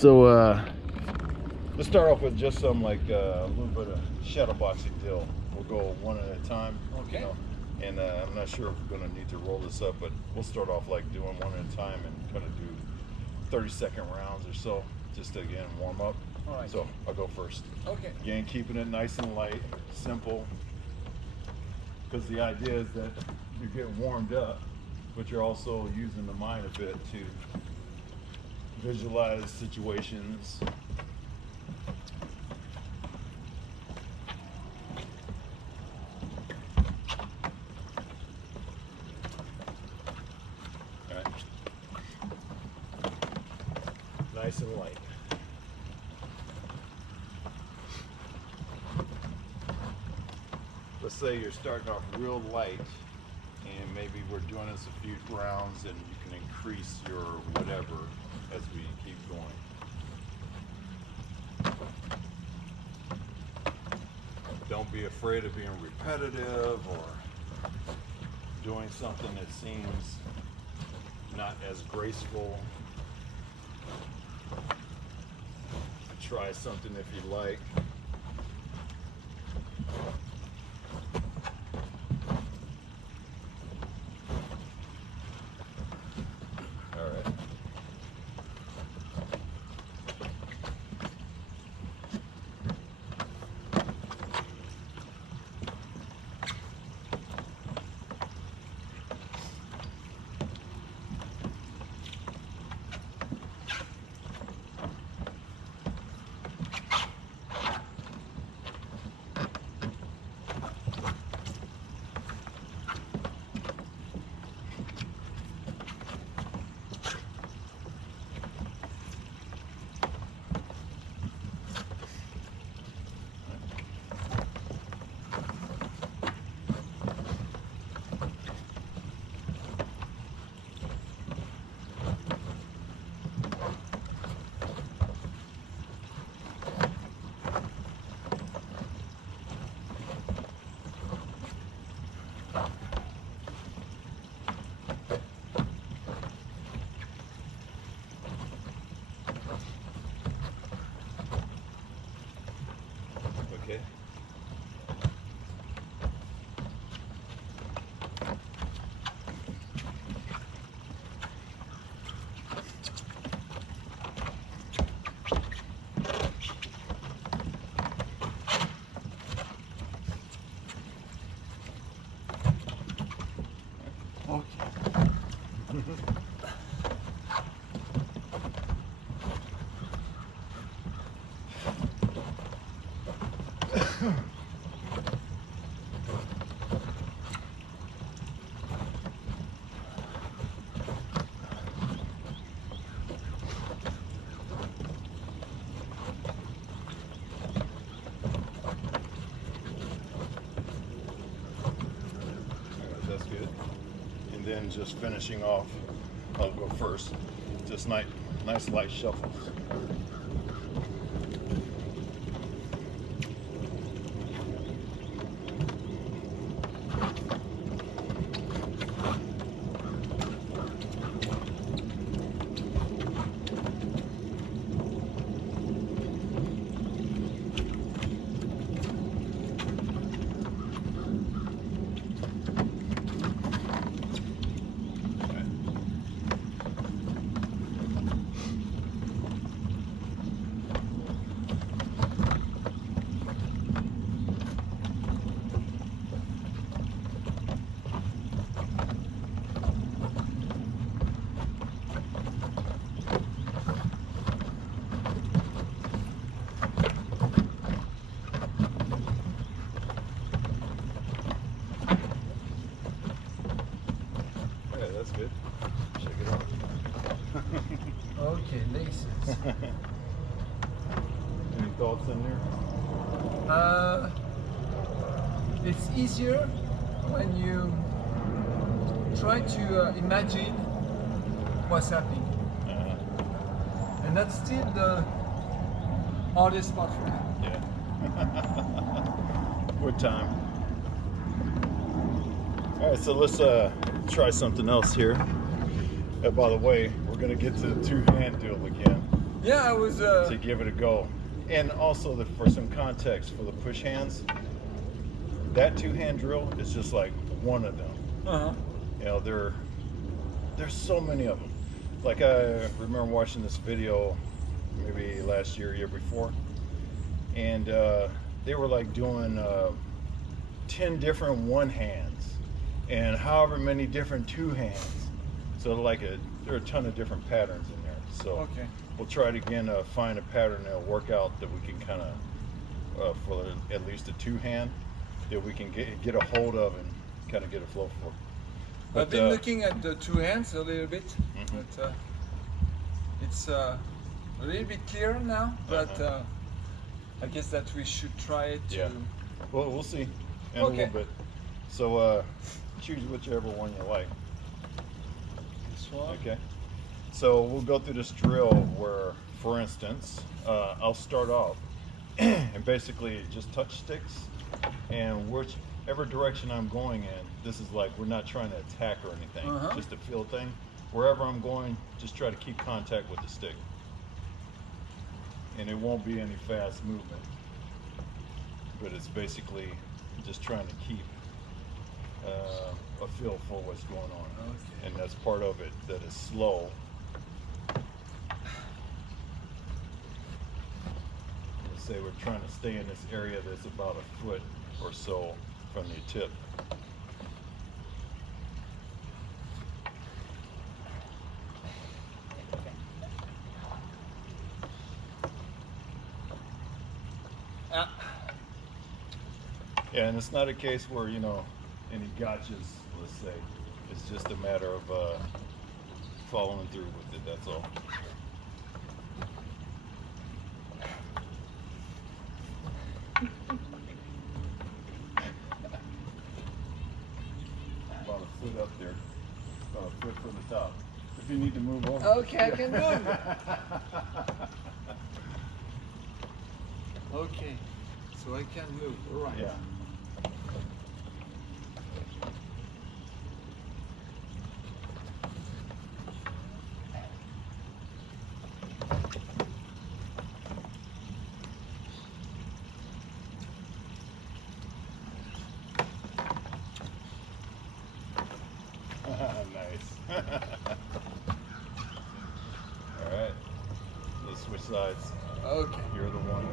So let's start off with just some like a little bit of shadow boxing drill. We'll go one at a time. Okay. You know, and I'm not sure if we're going to need to roll this up, but we'll start off like doing one at a time and kind of do 30-second rounds or so, just to again warm up. All right. So I'll go first. Okay. Again, keeping it nice and light, simple, because the idea is that you're getting warmed up, but you're also using the mind a bit to visualize situations. Nice and light. Let's say you're starting off real light, and maybe we're doing this a few rounds, and you can increase your whatever as we keep going. Don't be afraid of being repetitive or doing something that seems not as graceful. Try something if you like. All right. Okay. That's good. And then just finishing off, I'll go first. Just nice light shuffles. That's good. Check it out. Okay, laces. Any thoughts in there? It's easier when you try to imagine what's happening. And that's still the hardest part for me. Yeah. Good time. All right, so let's try something else here. By the way, we're gonna get to the two-hand deal again. Yeah, I was. to give it a go. And also, for some context for the push hands, that two-hand drill is just like one of them. Uh-huh. You know, there's so many of them. Like I remember watching this video maybe last year before, and they were like doing 10 different one hands and however many different two hands. So there are a ton of different patterns in there. So Okay. we'll try to again find a pattern that'll work out that we can kind of for at least a two hand that we can get a hold of and kind of get a flow for. But, I've been looking at the two hands a little bit, Mhm. but it's a little bit clearer now. But I guess that we should try it to. Yeah. Well, we'll see in a Okay. little bit. So choose whichever one you like. This one. Okay. So we'll go through this drill where, for instance, I'll start off and basically just touch sticks, and whichever direction I'm going in, this is like we're not trying to attack or anything, just a feel thing. Wherever I'm going, just try to keep contact with the stick. And it won't be any fast movement, but it's basically just trying to keep a feel for what's going on. Okay. And that's part of it, that is slow. Let's say we're trying to stay in this area that's about a foot or so from the tip. Yeah, and it's not a case where, you know, any gotchas, let's say. It's just a matter of following through with it, that's all. About a foot up there. About a foot from the top. If you need to move over. Okay, I can move. Okay, so I can move. All right. Yeah. Nice. All right. Let's switch sides. Okay. You're the one.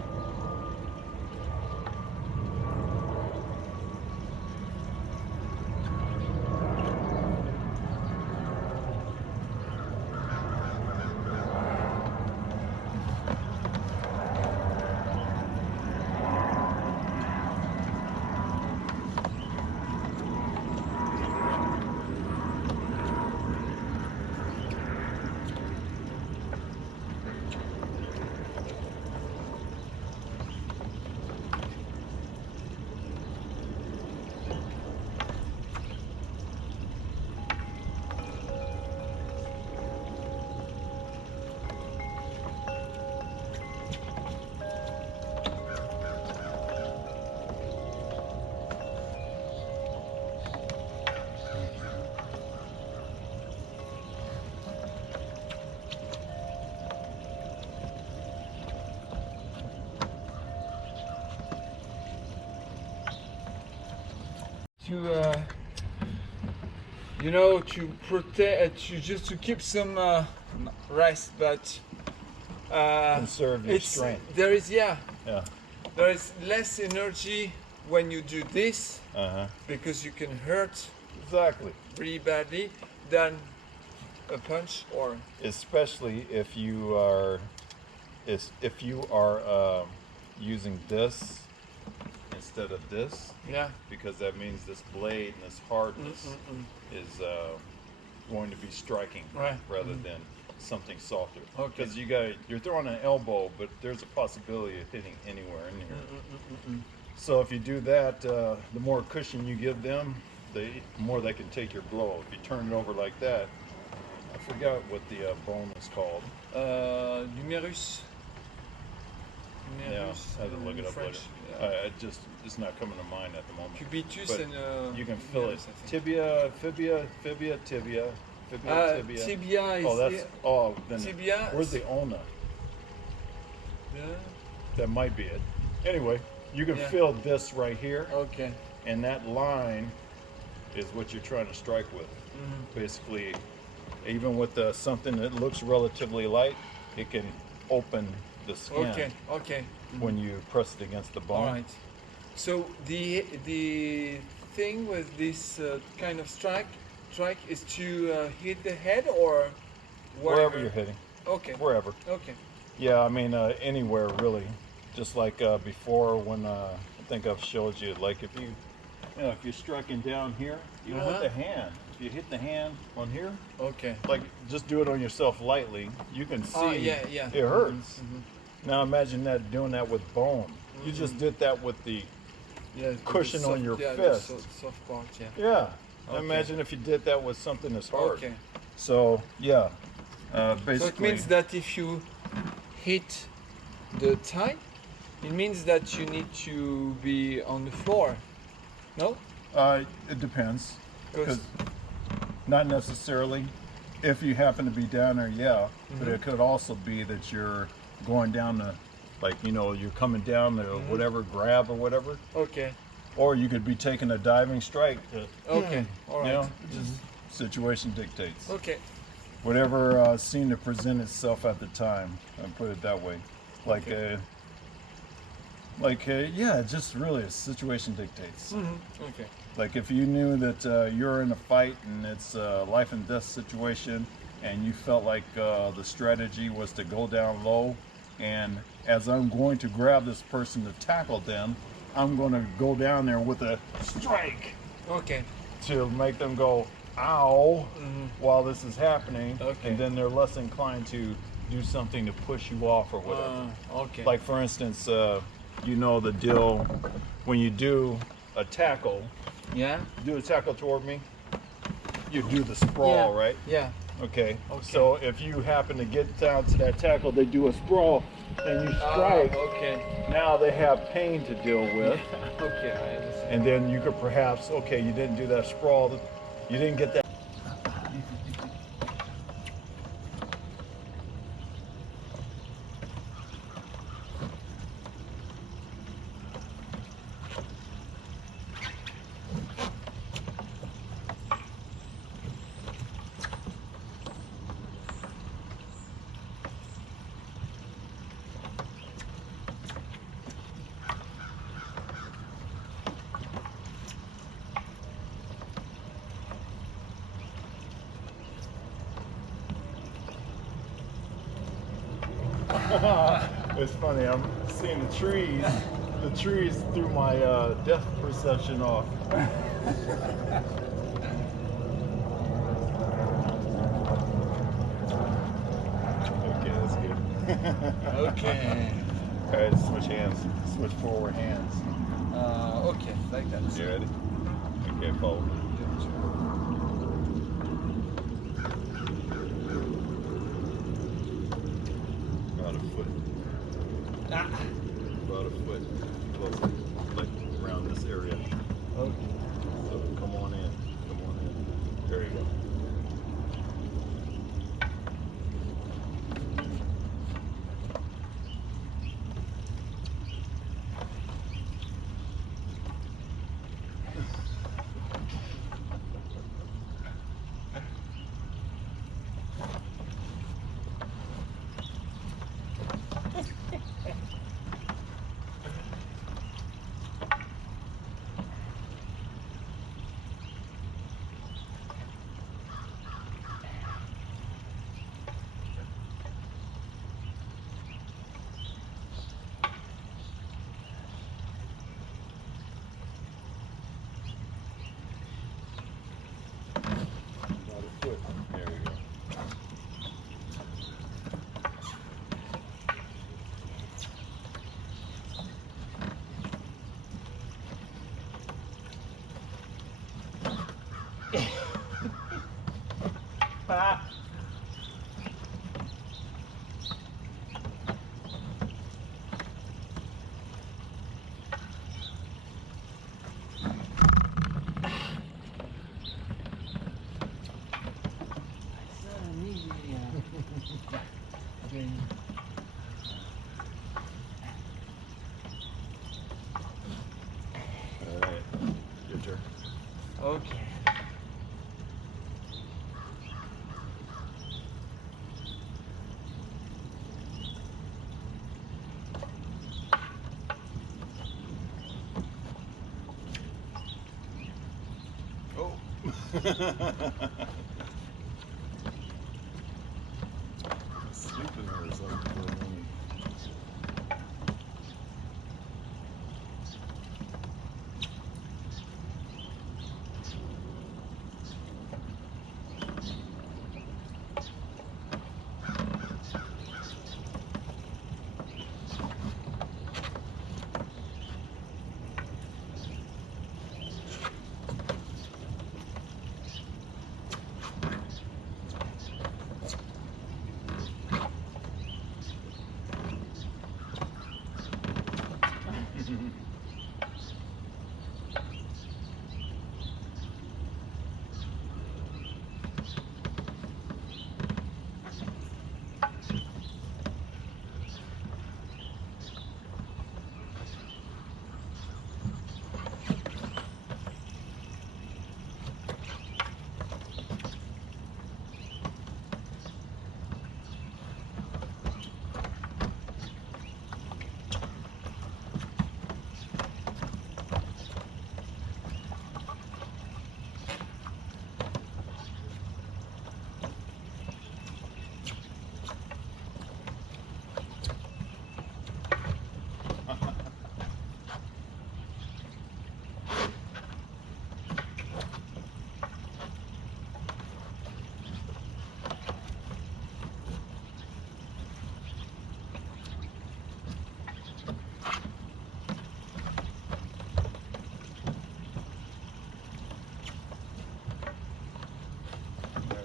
To you know, to protect, to keep some rest, but Conserve your it's strength. there is Yeah. there is less energy when you do this because you can hurt Exactly. really badly than a punch or Especially if you are, using this instead of this, yeah. because that means this blade and this hardness is going to be striking Right. rather than something softer. Okay. Because you're throwing an elbow, but there's a possibility of hitting anywhere in here. So if you do that, the more cushion you give them, the more they can take your blow. If you turn it over like that, I forgot what the bone is called. Numerus. Yeah, Numerus, I had to look it up French. later. It's not coming to mind at the moment. Cubitus But and you can feel it. numerus, I think. Tibia, fibia, tibia, tibia, Tibia is Oh, that's then. Tibia Where's is- the ulna? that might be it. Anyway, you can Yeah. feel this right here, Okay. and that line is what you're trying to strike with. Mm-hmm. Basically, even with something that looks relatively light, it can open the skin Okay. Okay. when you press it against the All bone. right. So the thing with this kind of strike is to hit the head or whatever. Wherever you're hitting, Okay. wherever. Okay. Yeah, I mean anywhere really. Just like before when I think I've showed you, like if if you're striking down here, even with the hand, if you hit the hand on here, Okay. like just do it on yourself lightly, you can see Oh yeah, yeah. it hurts. Mhm. Now imagine that doing that with bone. You just did that with the Yeah. with the cushion on your yeah, fist. The soft part. Yeah. Yeah. Okay. Imagine if you did that with something that's hard. Okay. So yeah, basically. So it means that if you hit the thigh, it means that you need to be on the floor. No? It depends. Because Because not necessarily. If you happen to be down there, yeah. But it could also be that you're going down the, like, you're coming down the whatever, grab or whatever. okay. Or you could be taking a diving strike. Okay. All right. Just situation dictates. Okay. Whatever seemed to present itself at the time, I'll put it that way. Like, yeah, just really a situation dictates. Okay. Like if you knew that you're in a fight and it's a life and death situation, and you felt like the strategy was to go down low, and as I'm going to grab this person to tackle them, I'm going to go down there with a strike Okay. to make them go, ow, while this is happening, Okay. and then they're less inclined to do something to push you off or whatever. Okay. Like for instance, the deal when you do a tackle, yeah. do a tackle toward me, you do the sprawl, Yeah. right? Yeah. Okay. Okay. So if you happen to get down to that tackle, they do a sprawl, and you strike. Okay. Now they have pain to deal with, Okay. I understand. and then you could perhaps, okay, you didn't do that sprawl, you didn't get that. It's funny, I'm seeing the trees threw my depth perception off. Okay, that's good. Okay. All right, switch hands, switch forward hands. Okay. Like that. You ready? Okay, follow me. About a foot. About a foot. Close, like around this area. Okay. So come on in. Come on in. There you go. About a foot. There you go. Okay. Oh. Sleeping or something.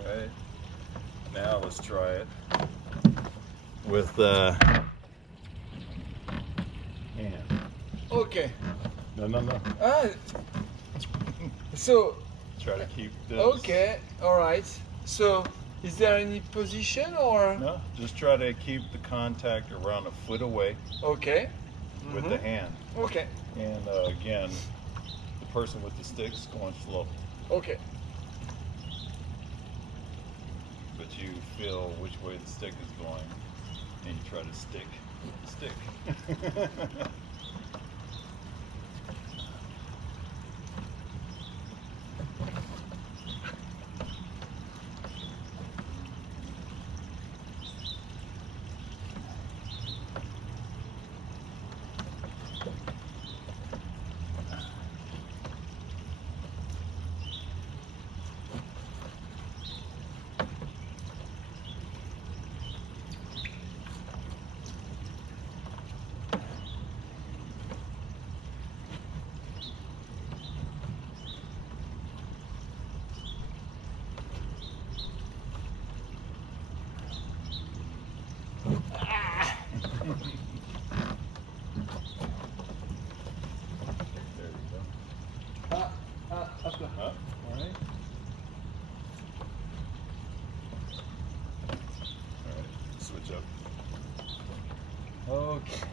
Alright, now let's try it with hand. Okay. No. Ah, so Try to keep this. okay, all right. So is there any position or? No, just try to keep the contact around a foot away Okay. with the hand. Okay. And again, the person with the stick's going slow. Okay. But you feel which way the stick is going, and you try to stick. There you go. Up là. Up, all right. All right, switch up. Okay.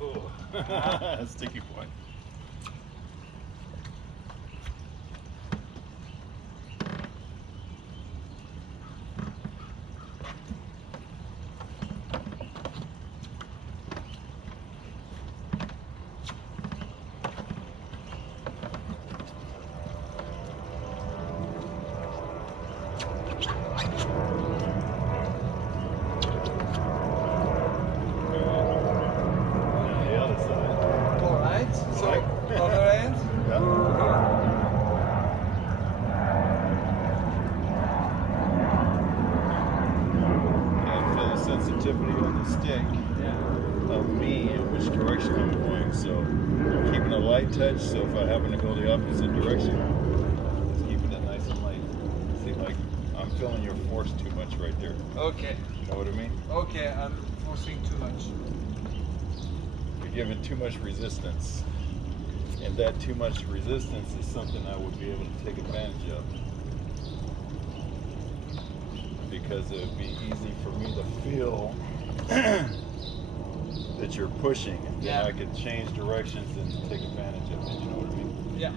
Oh, sticky point. the stick Yeah. of me and which direction I'm going. So I'm keeping a light touch. So if I happen to go the opposite direction, it's keeping it nice and light. See, like I'm feeling your force too much right there. Okay. You know what I mean? Okay, I'm forcing too much. You're giving too much resistance. And that too much resistance is something I would be able to take advantage of. Because it would be easy for me to feel that you're pushing. And then I could change directions and take advantage of it. You know what I mean? Yeah.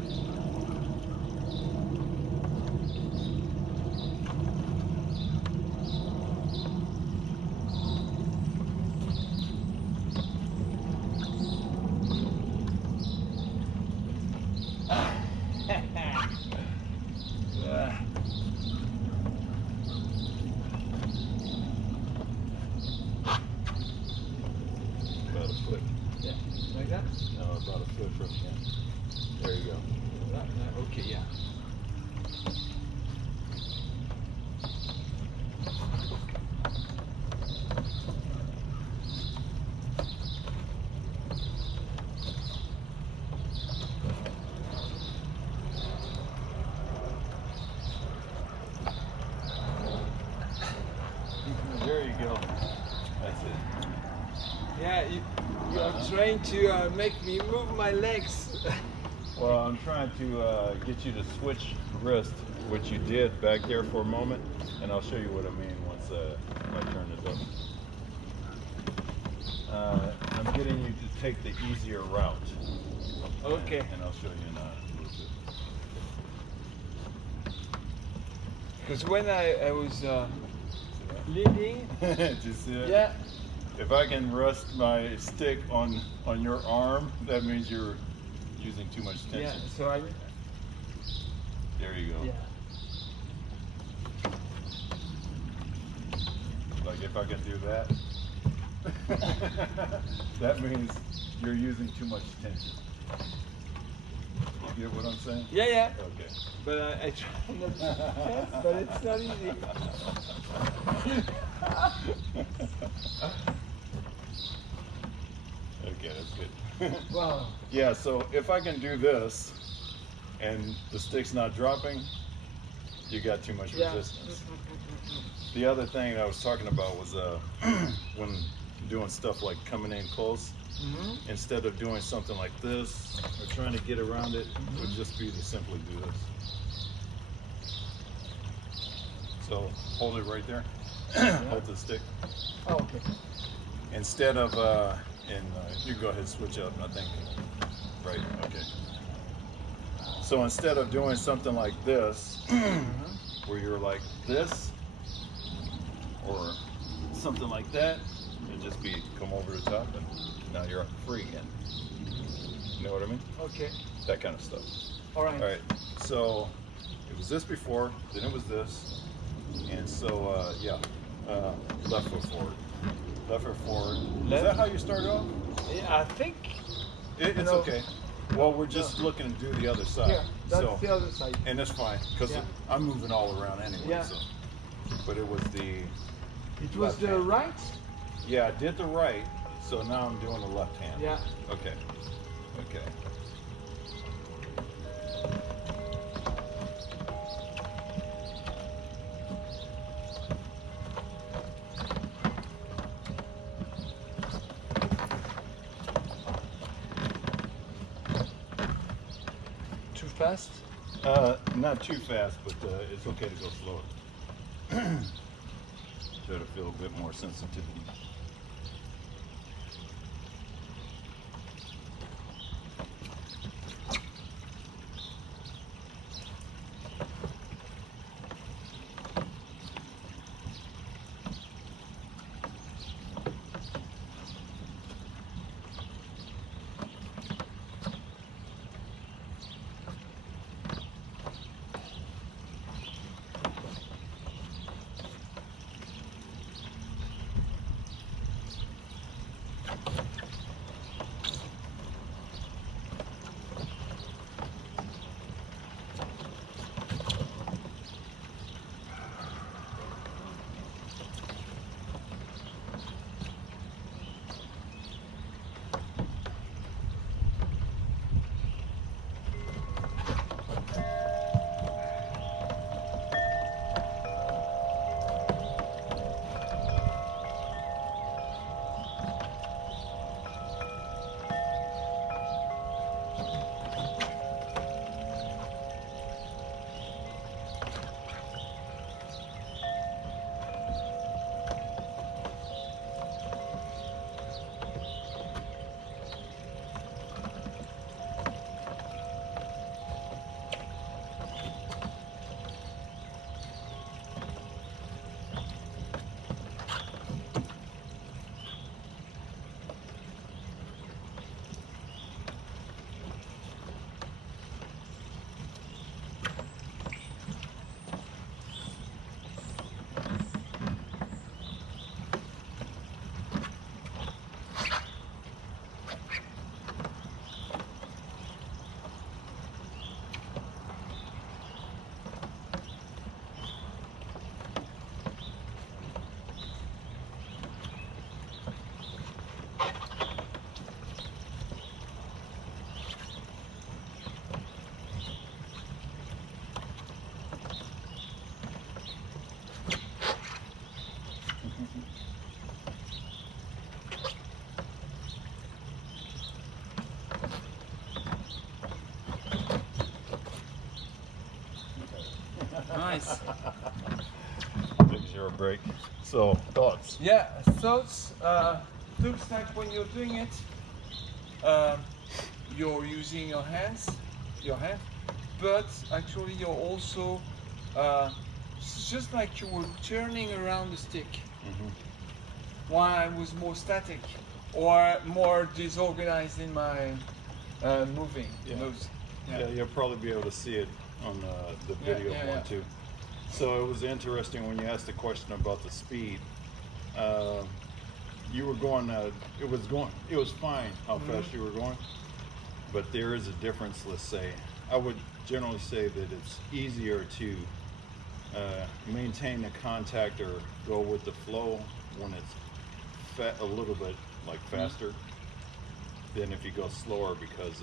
About a foot. Yeah. Like that? No, about a foot from here. There you go. Okay, yeah. There you go. That's it. Yeah, you are trying to make me move my legs. Well, I'm trying to get you to switch wrist, which you did back there for a moment, and I'll show you what I mean once I turn this up. I'm getting you to take the easier route. Okay. And I'll show you in a little bit. Because when I was leading, Did you see it? yeah, If I can rest my stick on your arm, that means you're using too much yeah. tension. So I, There you go. yeah, Like if I can do that, that means you're using too much tension. You get what I'm saying? yeah, yeah. Okay. But I try not to tense, but it's not easy. Okay, that's good. Wow. Yeah, so if I can do this and the stick's not dropping, you got too much Yeah. resistance. The other thing that I was talking about was when doing stuff like coming in close, instead of doing something like this or trying to get around it, it would just be to simply do this. So hold it right there. Hold the stick. Oh, okay. Instead of, you can go ahead and switch up, I think. Right, okay. So instead of doing something like this, where you're like this, or something like that, it'd just be come over the top and now you're free again. You know what I mean? Okay. That kind of stuff. All right. All right, so it was this before, then it was this, and so, left foot forward. Left foot forward. Is that how you started off? Yeah, I think. It's No. okay. Well, we're just looking to do the other side. Yeah, that's so, the other side. and it's fine, because Yeah. I'm moving all around anyway. Yeah. So. But it was the, It was left the hand. right. yeah, I did the right, so now I'm doing the left hand. Yeah. Okay. Okay. Too fast. Not too fast, but it's okay to go slower. Try to feel a bit more sensitivity. nice. Gives you a break. So, thoughts? Yeah, thoughts. Looks like when you're doing it, you're using your hand, but actually you're also it's just like you were turning around the stick. Mm-hmm. While I was more static or more disorganized in my moving moves. Yeah, you'll probably be able to see it on the video more too. So it was interesting when you asked the question about the speed. You were going. It was fine how fast you were going, but there is a difference. Let's say I would generally say that it's easier to maintain the contact or go with the flow when it's a little bit like faster than if you go slower, because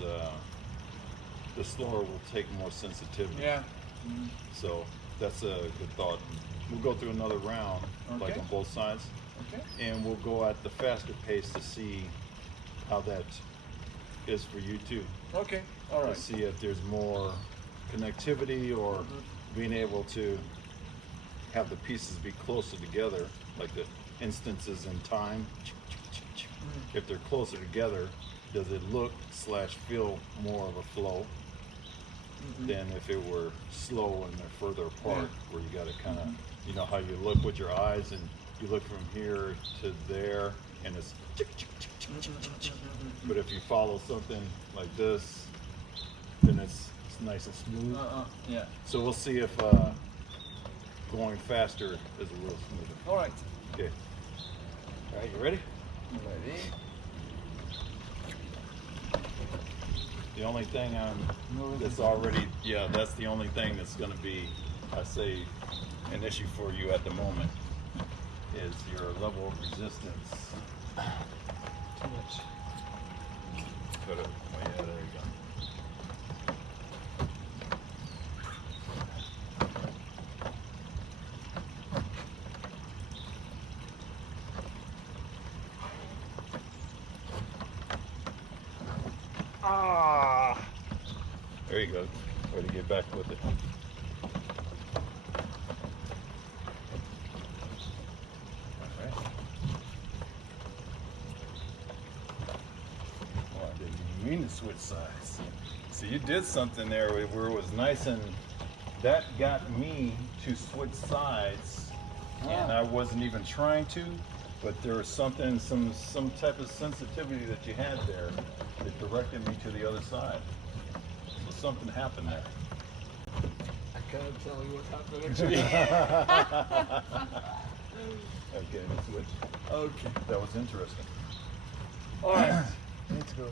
the slower will take more sensitivity. Yeah. So that's a good thought. We'll go through another round, like on both sides, and we'll go at the faster pace to see how that is for you too. Okay. All right. To see if there's more connectivity or being able to have the pieces be closer together, like the instances in time. If they're closer together, does it look / feel more of a flow than if it were slow and they're further apart, where you got to kind of, you know how you look with your eyes and you look from here to there and it's but if you follow something like this, then it's nice and smooth. Yeah. So we'll see if going faster is a little smoother. All right. Okay. All right, you ready? Ready. The only thing that's already, that's the only thing that's going to be, I say, an issue for you at the moment is your level of resistance. Too much. Put it, oh yeah, there you go. There you go. Way to get back with it. Alright. Oh, I didn't even mean to switch sides. So you did something there where it was nice, and that got me to switch sides, and I wasn't even trying to, but there was something, some type of sensitivity that you had there that directed me to the other side. So something happened there. I can't tell you what happened actually. Okay, let's switch. Okay. That was interesting. All right. Let's go.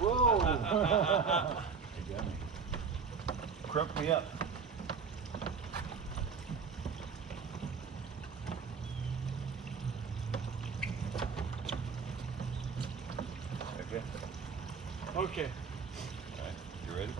Whoa! You got me. Crump me up. Okay. Okay. All right. You ready?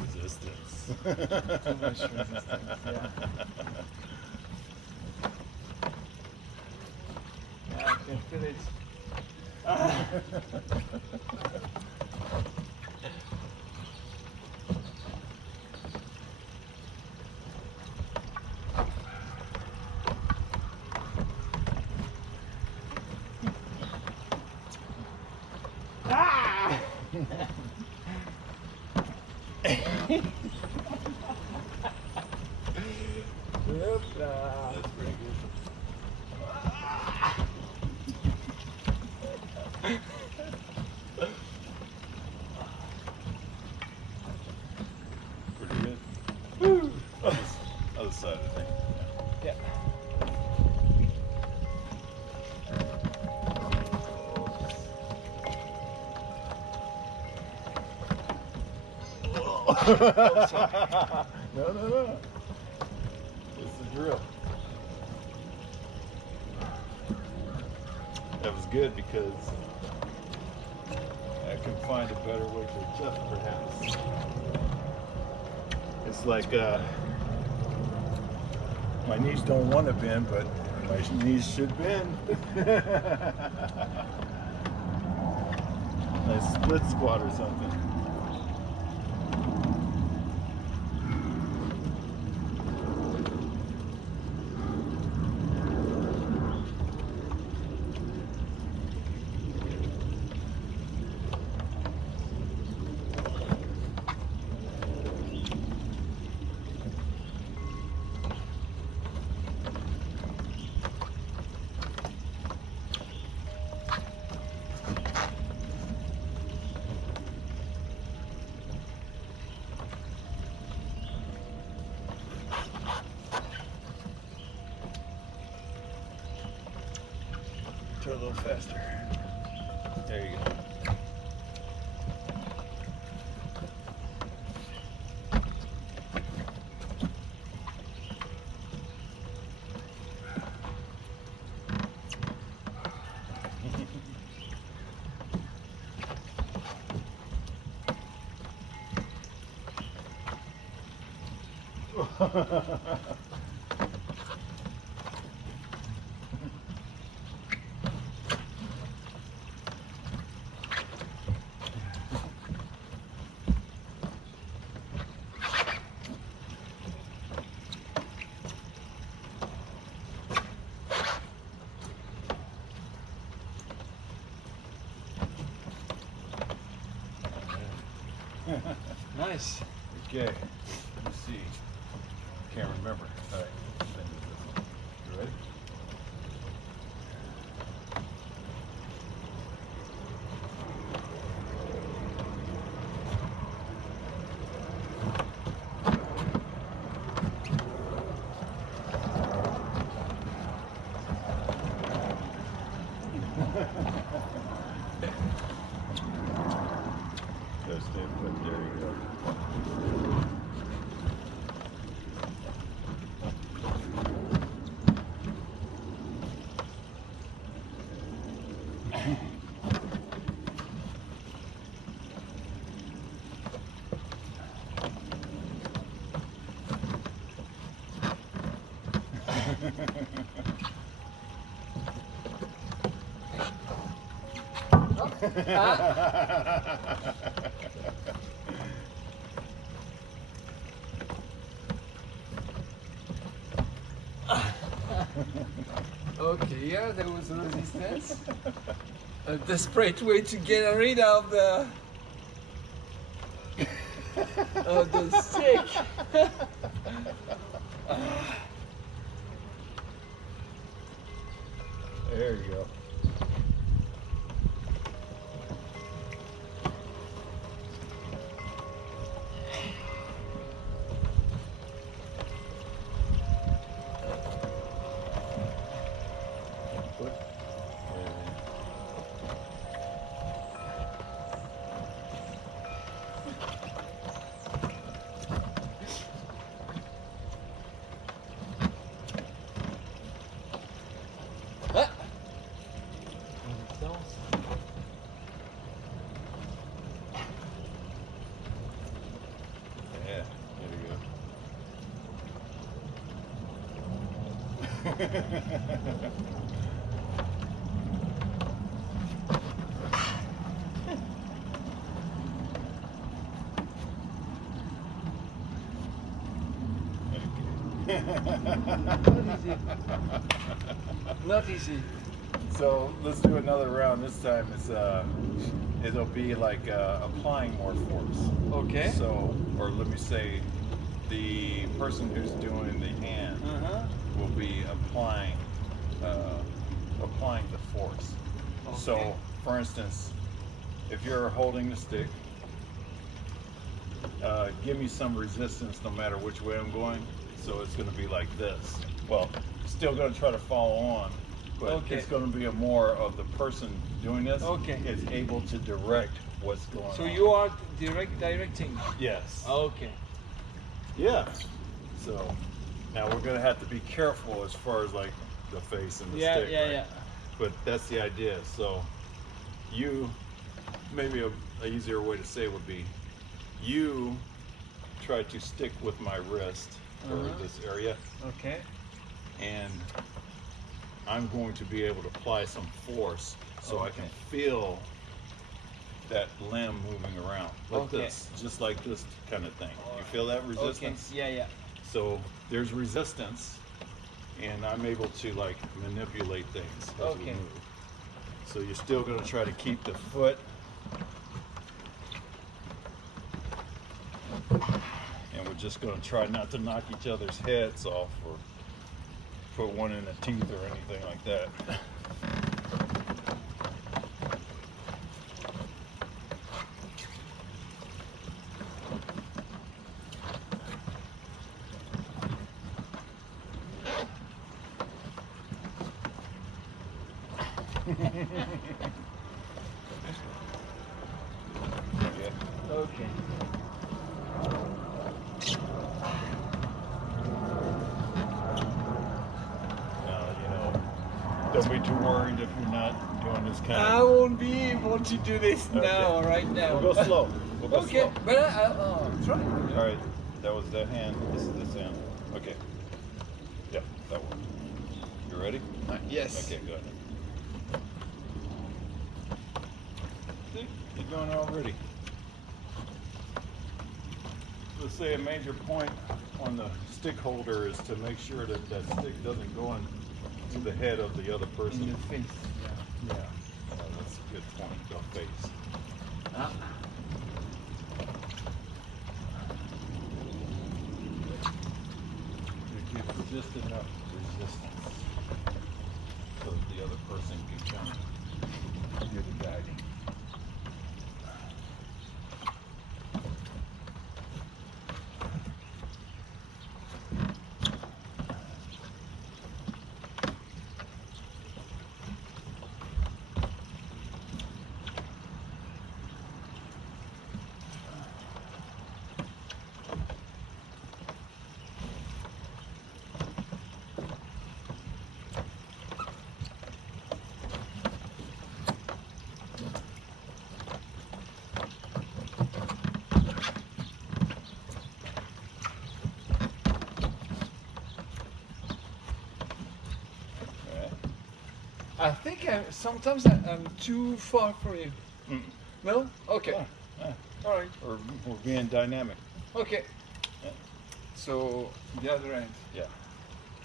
Resistance. Too much resistance, yeah. Yeah, I can feel it. Ah! Hoopla. That's pretty good. Pretty good. Woo. Other side of the thing. Yeah. Oh, sorry. No. It's the drill. That was good because I can find a better way to adjust perhaps. It's like my knees don't want to bend, but my knees should bend. Nice split squat or something. Try a little faster. There you go. Nice. Okay, let me see. Can't remember. All right, let's send you this one. You ready? Go stay put. There you go. Okay, yeah, there was resistance. A desperate way to get rid of the stick. There you go. Put. Ah, Not easy. Not easy. So let's do another round. This time it'll be like applying more force. Okay. So, or let me say, the person who's doing the hand will be applying the force. Okay. So, for instance, if you're holding the stick, give me some resistance no matter which way I'm going. So it's going to be like this. Well, still going to try to follow on, but Okay. it's going to be a more of the person doing this Okay. is able to direct what's going on. So you are directing. Yes. Okay. Yeah. So now we're going to have to be careful as far as like the face and the Yeah, stick. yeah, right? yeah. But that's the idea. So you, maybe a easier way to say it would be, you try to stick with my wrist or this area, Okay. and I'm going to be able to apply some force so I can Okay. feel that limb moving around like Okay. this, just like this kind of thing. You feel that resistance? Okay. Yeah, yeah. So there's resistance, and I'm able to like manipulate things as we Okay. move. So you're still going to try to keep the foot, and we're just going to try not to knock each other's heads off or put one in the teeth or anything like that. Yeah. Okay. Don't be too worried if you're not doing this kind I of. won't be able to do this Okay. now, right now. We'll go slow. We'll go Okay, slow. but I'll try. All right. That was that hand. This is this hand. Okay. Yeah, that worked. You ready? Yes. Okay, good. See, you're going already. Let's say a major point on the stick holder is to make sure that that stick doesn't go into the head of the other person. In the face. Yeah. That's a good point. The face. Ah. You give just enough resistance so that the other person can kind of do the guiding. I think sometimes I'm too far from you. Mm. No? Okay. Yeah. All right. We're being dynamic. Okay. Yeah. So the other end. Yeah.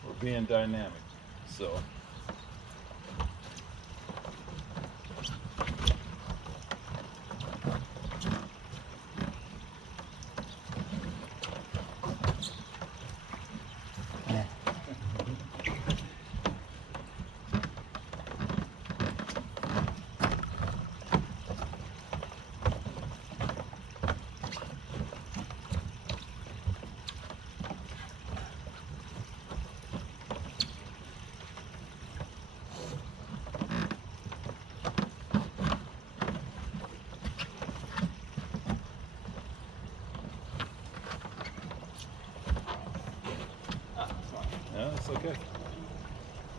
We're being dynamic. So. Yeah, it's okay.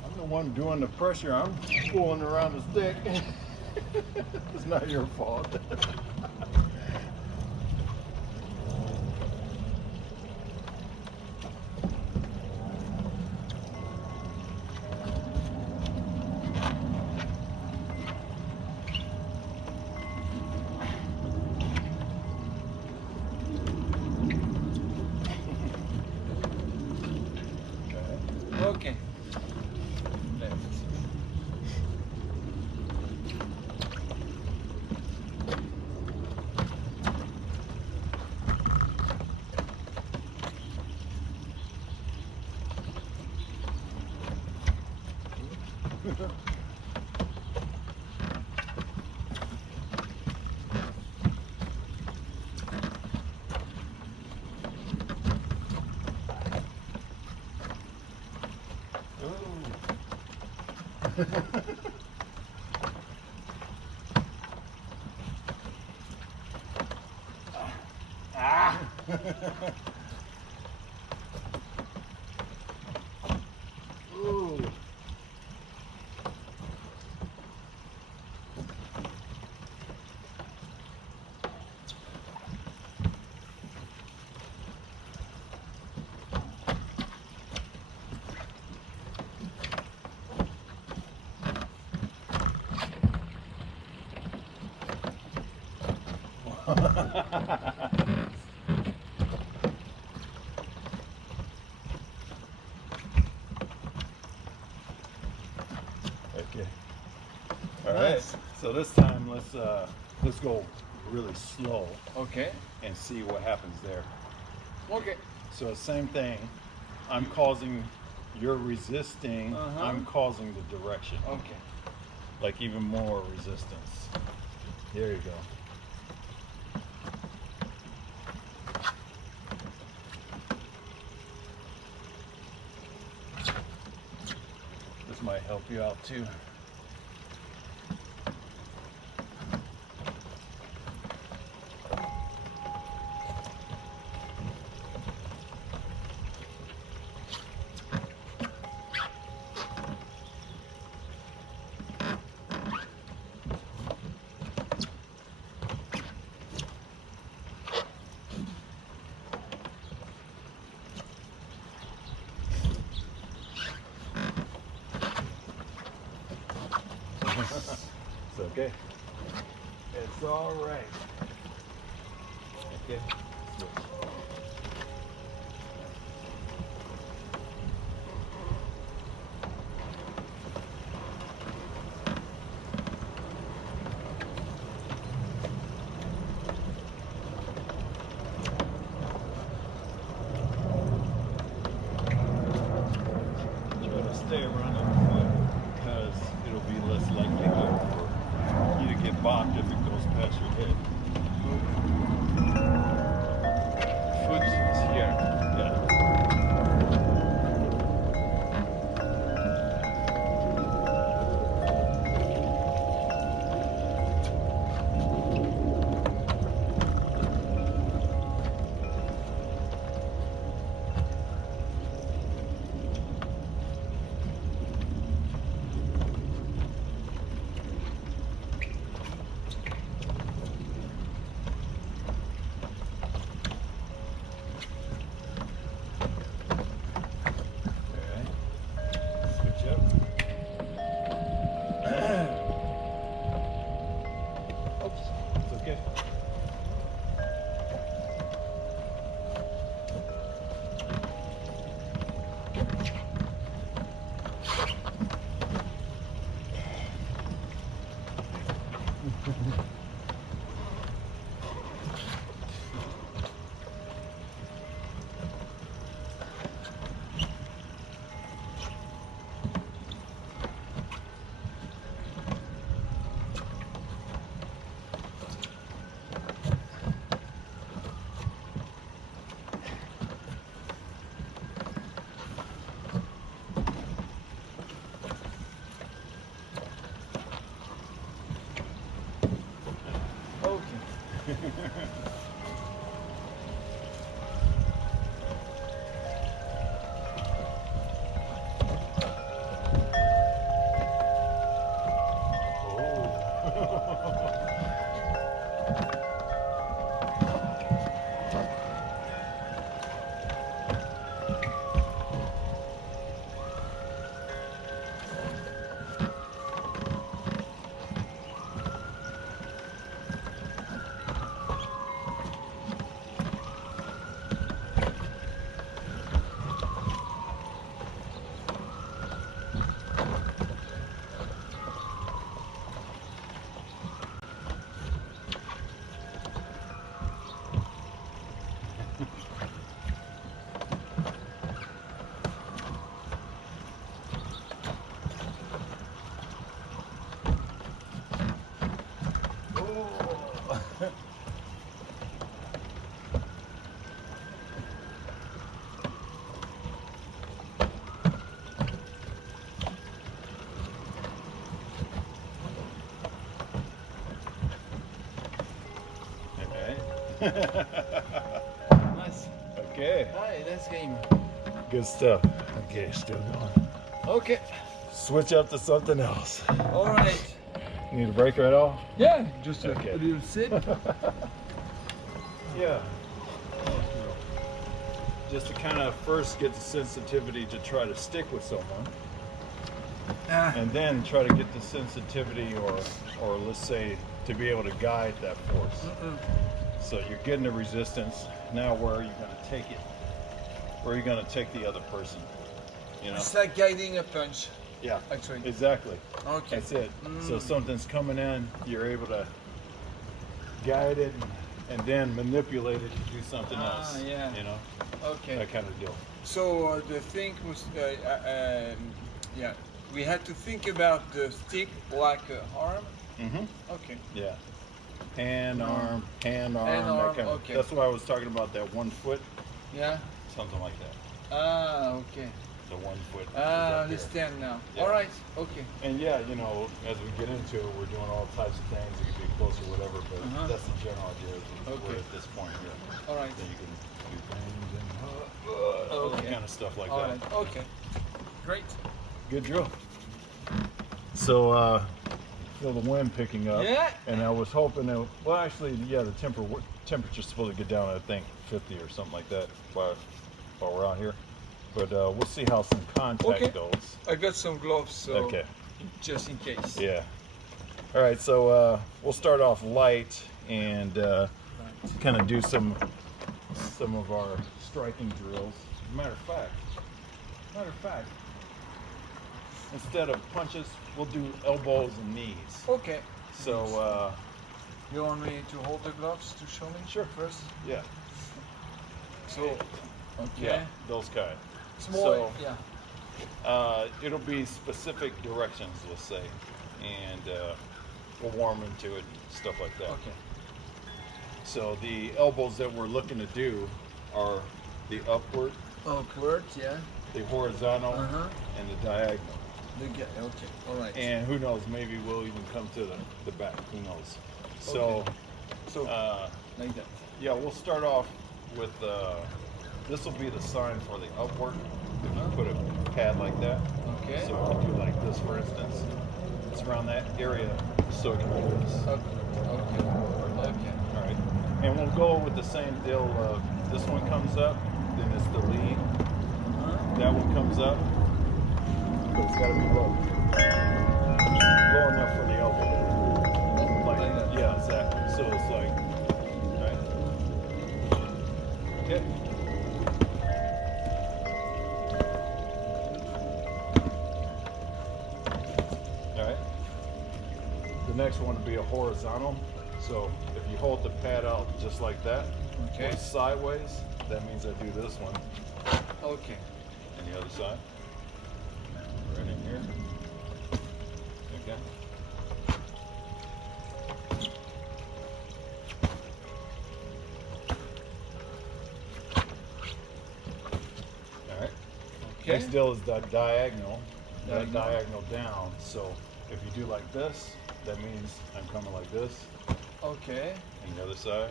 I'm the one doing the pressure. I'm pulling around the stick. It's not your fault. Ah! Ooh. Okay. All right. Nice. So this time let's go really slow Okay. and see what happens there. Okay. So same thing. I'm causing, you're resisting. Uh-huh. I'm causing the direction. Okay. Like even more resistance. There you go. This might help you out too. It's okay. It's all right. Okay. Switch. Try to stay around the foot because it'll be less likely for you to get bopped if it goes past your head. Foot is here. Yeah. Switch up. Oops, it's okay. Okay. Nice. Okay, Hi, nice game. good stuff. Okay, still going. Okay. Switch up to something else. All right. Need a break right off? Yeah, just Okay. a little sit. Yeah. Just to kind of first get the sensitivity to try to stick with someone, and then try to get the sensitivity, or let's say, to be able to guide that force. So you're getting the resistance. Now where are you going to take it? Where are you going to take the other person? You know? It's like guiding a punch. Yeah. Actually. Exactly. Okay. That's it. So something's coming in, you're able to guide it and then manipulate it to do something else. Yeah. You know, Okay. that kind of deal. So the thing was, yeah, we had to think about the stick like arm. Mm-hmm. Okay. Yeah. Hand, arm, Hand, that arm, kind of. okay. That's why I was talking about that 1 foot, Yeah. something like that. Okay. The 1 foot. is up I there. understand now. Yeah. All right. Okay. And yeah, you know, as we get into it, we're doing all types of things. It could be close or whatever, but that's the general idea. We're Okay. at this point here. All right. Then you can do things and all that Okay. kind of stuff like All that. right. Okay. Great. Good drill. So, feel the wind picking up. Yeah. And I was hoping that, well, actually, yeah, the temperature's supposed to get down, I think, 50 or something like that while we're out here. But we'll see how some contact goes. I got some gloves, so Okay. just in case. Yeah. All right, so we'll start off light and kind of do some of our striking drills. Matter of fact, instead of punches, we'll do elbows and knees. Okay. So, You want me to hold the gloves to show me? Sure. First. yeah, So. Okay. yeah, those kind. Small. So, yeah. it'll be specific directions, let's say, and we'll warm into it, and stuff like that. Okay. So the elbows that we're looking to do are the upward, Awkward. Yeah. the horizontal, Uh-huh. and the diagonal. Okay. All right. And who knows, maybe we'll even come to the back, who knows. So, So like that. yeah, we'll start off with, this will be the sign for the upward. If you put a pad like that. Okay. So if you do like this, for instance, it's around that area, so it can do this. Okay. All right. And we'll go with the same deal of this one comes up, then it's the lead. That one comes up, but it's got to be low. Low enough for the elbow. Like, yeah, exactly. So it's like, right? Okay. All right. The next one would be a horizontal. So if you hold the pad out just like that, Okay. or sideways, that means I do this one. Okay. And the other side. Right in here. Okay. All right. Okay. Next deal is the diagonal. That Diagonal. diagonal down. So if you do like this, that means I'm coming like this. Okay. And the other side.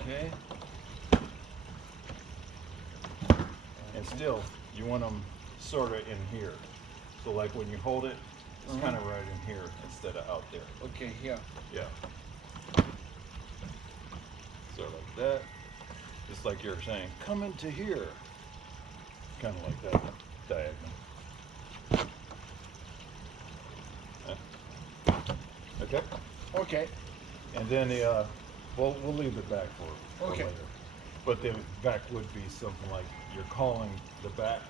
Okay. And still, you want them sort of in here. So like when you hold it, it's kind of right in here instead of out there. Okay. Here. Yeah. Sort of like that. Just like you're saying, come into here. Kind of like that diagonal. Okay. Okay. And then we'll leave the back for Okay. later. But the back would be something like you're calling the back.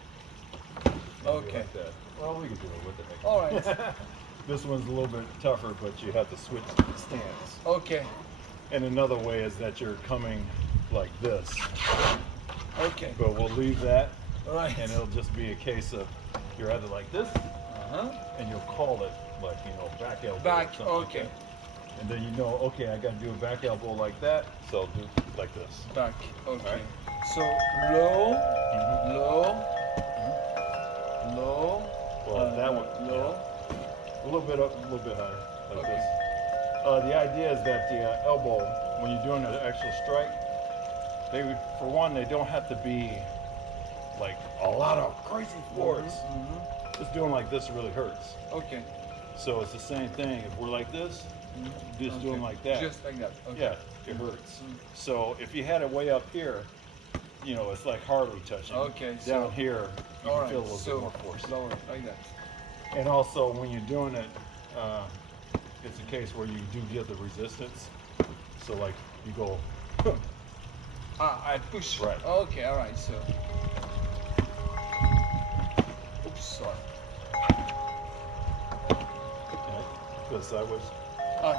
Maybe Okay. Like that. Well, we could do it with it. All right. This one's a little bit tougher, but you have to switch stance. Okay. And another way is that you're coming like this. Okay. But we'll leave that, All right. and it'll just be a case of you're either like this, and you'll call it like, back elbow. Back, or something like okay. that. And then okay, I got to do a back elbow like that, so I'll do like this. Back. Okay. Alright. So low, Mhm. low, low. Well, that one, Low. a little bit up, a little bit high, like Okay. this. The idea is that the elbow when you're doing an actual strike, they for one, they don't have to be like a lot of crazy force. Just doing like this really hurts. Okay. So it's the same thing. If we're like this, just Okay. doing like that. Just like that. Okay. Yeah, it hurts. So if you had it way up here, you know, it's like hardly touching. Okay, Down so- here, you All can right. feel a little So bit more force. lower like that. And also, when you're doing it, it's a case where you do get the resistance. So like you go, I push. Right. Okay. All right. So. Oops. Sorry. go sideways.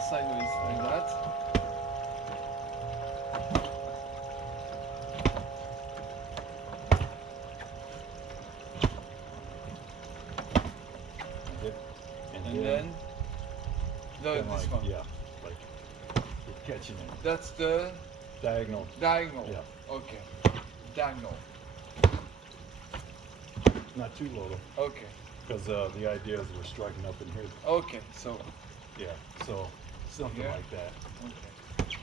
Sideways like that. Okay. And then then this like, one. yeah, like you're catching it. That's the Diagonal. diagonal. Yeah. Okay. Diagonal. Not too low though, Okay. because the idea is we're striking up in here. Okay. So. Yeah, so something Yeah. like that. Okay.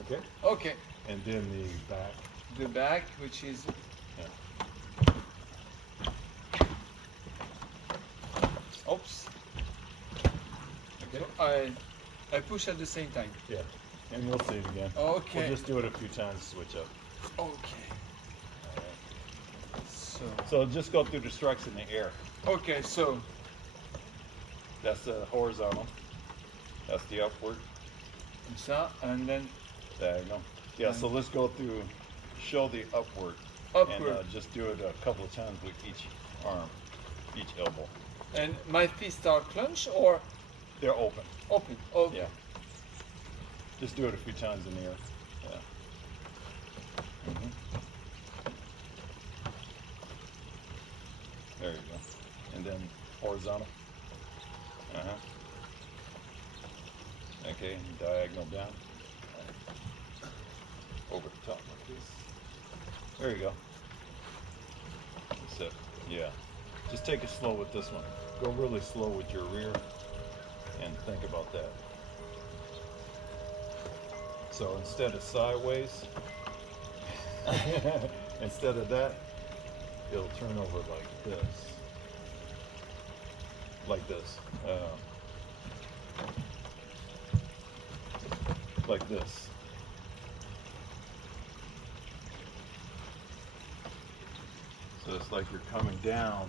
Okay. Okay. And then the back. The back, which is Yeah. oops. Okay. So I push at the same time. Yeah. And we'll see it again. Okay. We'll just do it a few times, switch up. Okay. So So just go through the strikes in the air. okay. So That's the horizontal. That's the upward. ça, and then Diagonal. Yeah, so let's go through, show the upward. upward. And just do it a couple of times with each arm, each elbow. And my fists are clenched or They're open. open? Okay. Yeah. Just do it a few times in the air. Yeah. Mhm. There you go. And then horizontal. Uh-huh. Okay, and diagonal down. Over the top like this. There you go. That's it. Yeah. Just take it slow with this one. Go really slow with your rear and think about that. So instead of sideways, instead of that, it'll turn over like this. Like this. Like this. So it's like you're coming down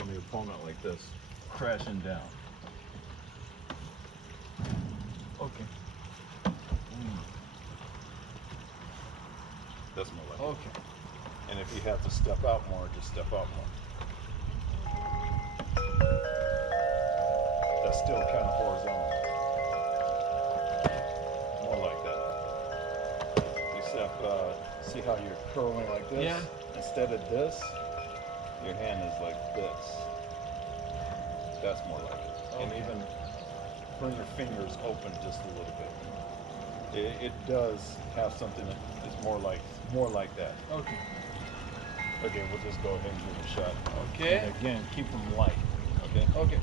on the opponent like this, crashing down. Okay. That's more like it. Okay. And if you have to step out more, just step out more. That's still kind of horizontal. More like that. Except, see how you're curling like this? Yeah. Instead of this, your hand is like this. That's more like it. And Okay. even bring your fingers open just a little bit. It does have something that is more like that. Okay. Okay, we'll just go ahead and give it a shot. Okay. And again, keep them light. Okay. Okay.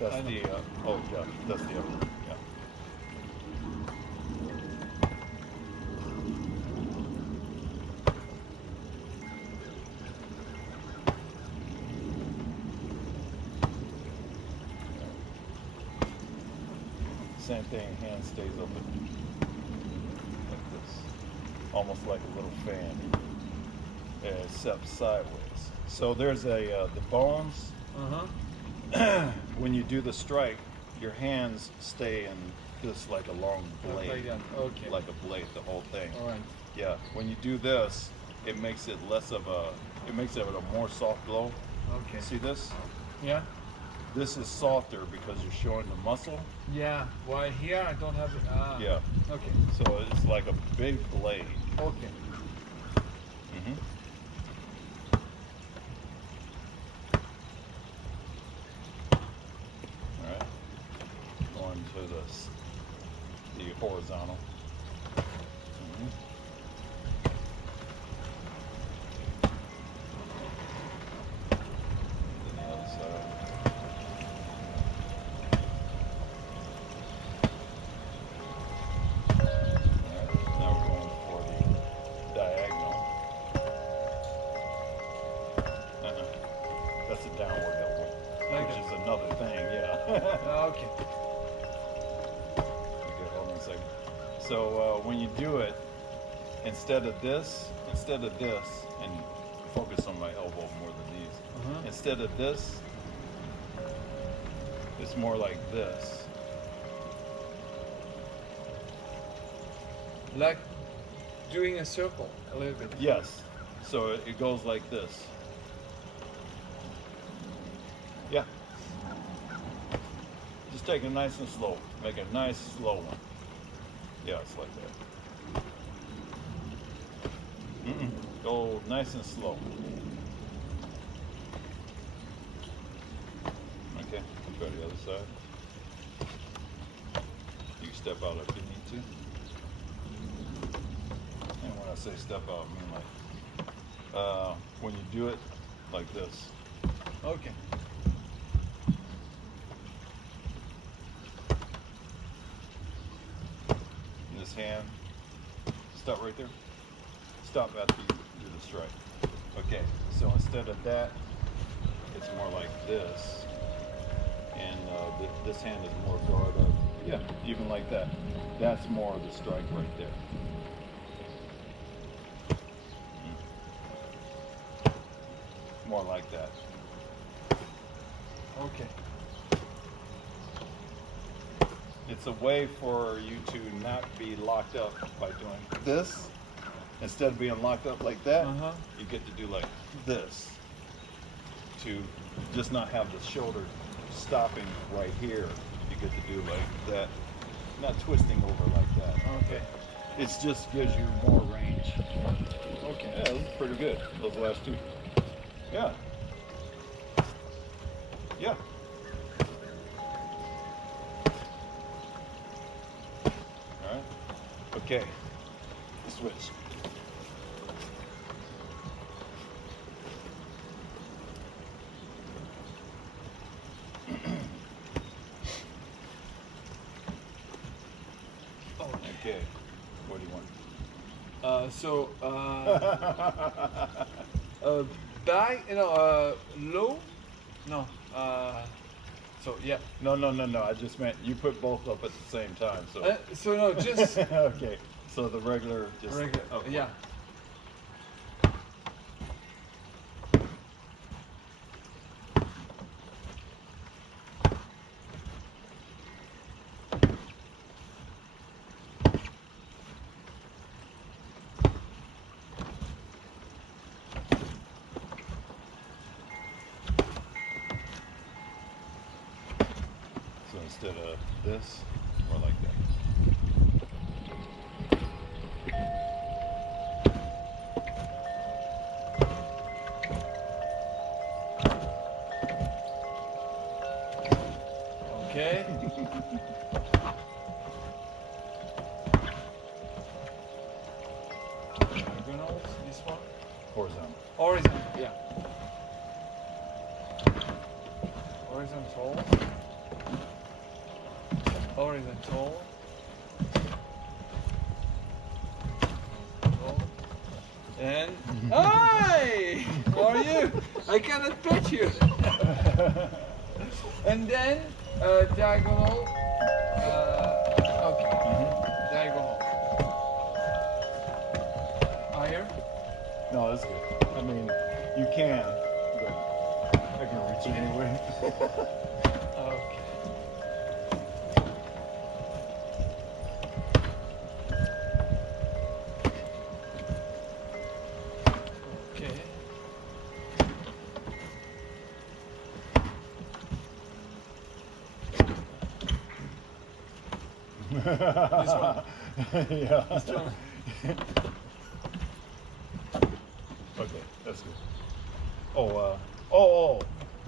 That's I know. the oh yeah, that's the other one. Yeah. Same thing, hand stays open. Like this. Almost like a little fan. Except sideways. So there's a, the bones, Uh-huh. when you do the strike, your hands stay in this like a long blade. Like that. Okay. Like a blade, the whole thing. All right. Yeah, when you do this, it makes it less of a, it makes it a more soft glow. Okay. See this? Yeah. This is softer because you're showing the muscle. Yeah. While here I don't have it. Ah. Yeah. Okay. So it's like a big blade. Okay. Mm-hmm. All right. Going to the horizontal. Mhm. Then the other side. Okay. Okay, hold on a second. So when you do it, instead of this, and focus on my elbow more than these. Instead of this, it's more like this. Like doing a circle a little bit. Yes. So it goes like this. Yeah. Just take it nice and slow. Make a nice slow one. Yeah, it's like that. Go nice and slow. Okay, try the other side. You can step out if you need to. And when I say step out, I mean like when you do it like this. Okay. In this hand, stop right there. Stop after you do the strike. Okay, so instead of that, it's more like this. And this hand is more guard up. Yeah, even like that. That's more of the strike right there. More like that. Okay. It's a way for you to not be locked up by doing this. Instead of being locked up like that, you get to do like this. To just not have the shoulder stopping right here. You get to do like that. Not twisting over like that. Okay. It just gives you more range. Okay. Yeah, that was pretty good. Those last two. Yeah. Yeah. All right. Okay. Switch. Okay. What do you want? Back, low? No. So yeah. No. I just meant you put both up at the same time. So. So no, just Okay. So the regular, just regular. upward. Yeah. So instead of this, more like that. Okay. Diagonals, this one. Horizontal. Horizontal, yeah. Horizontal. Horizontal. And hi! How are you? I cannot pet you. And then diagonal. Okay. Diagonal. Higher. No, that's good. I mean, you can, but I can reach it anyway. Okay. Okay. This one. Yeah. This one. Okay, that's good. Oh,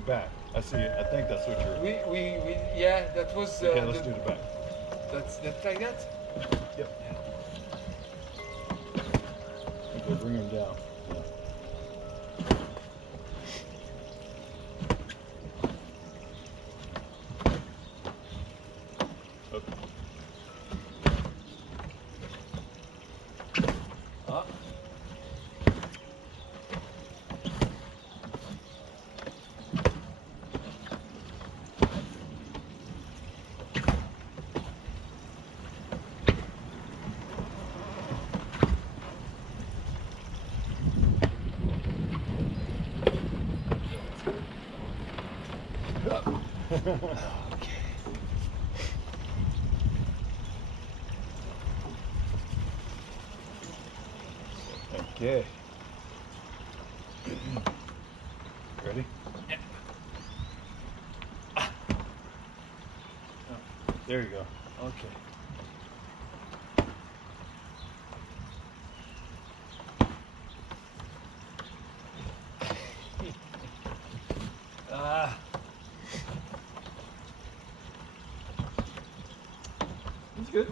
back. I see it. I think that's what you're. We yeah, that was Okay, let's do the back. That's like that. Yep. Okay, bring him down. Yeah. Okay. Up. Okay. Ready? Yeah. There you go. Okay. Ah. It's good.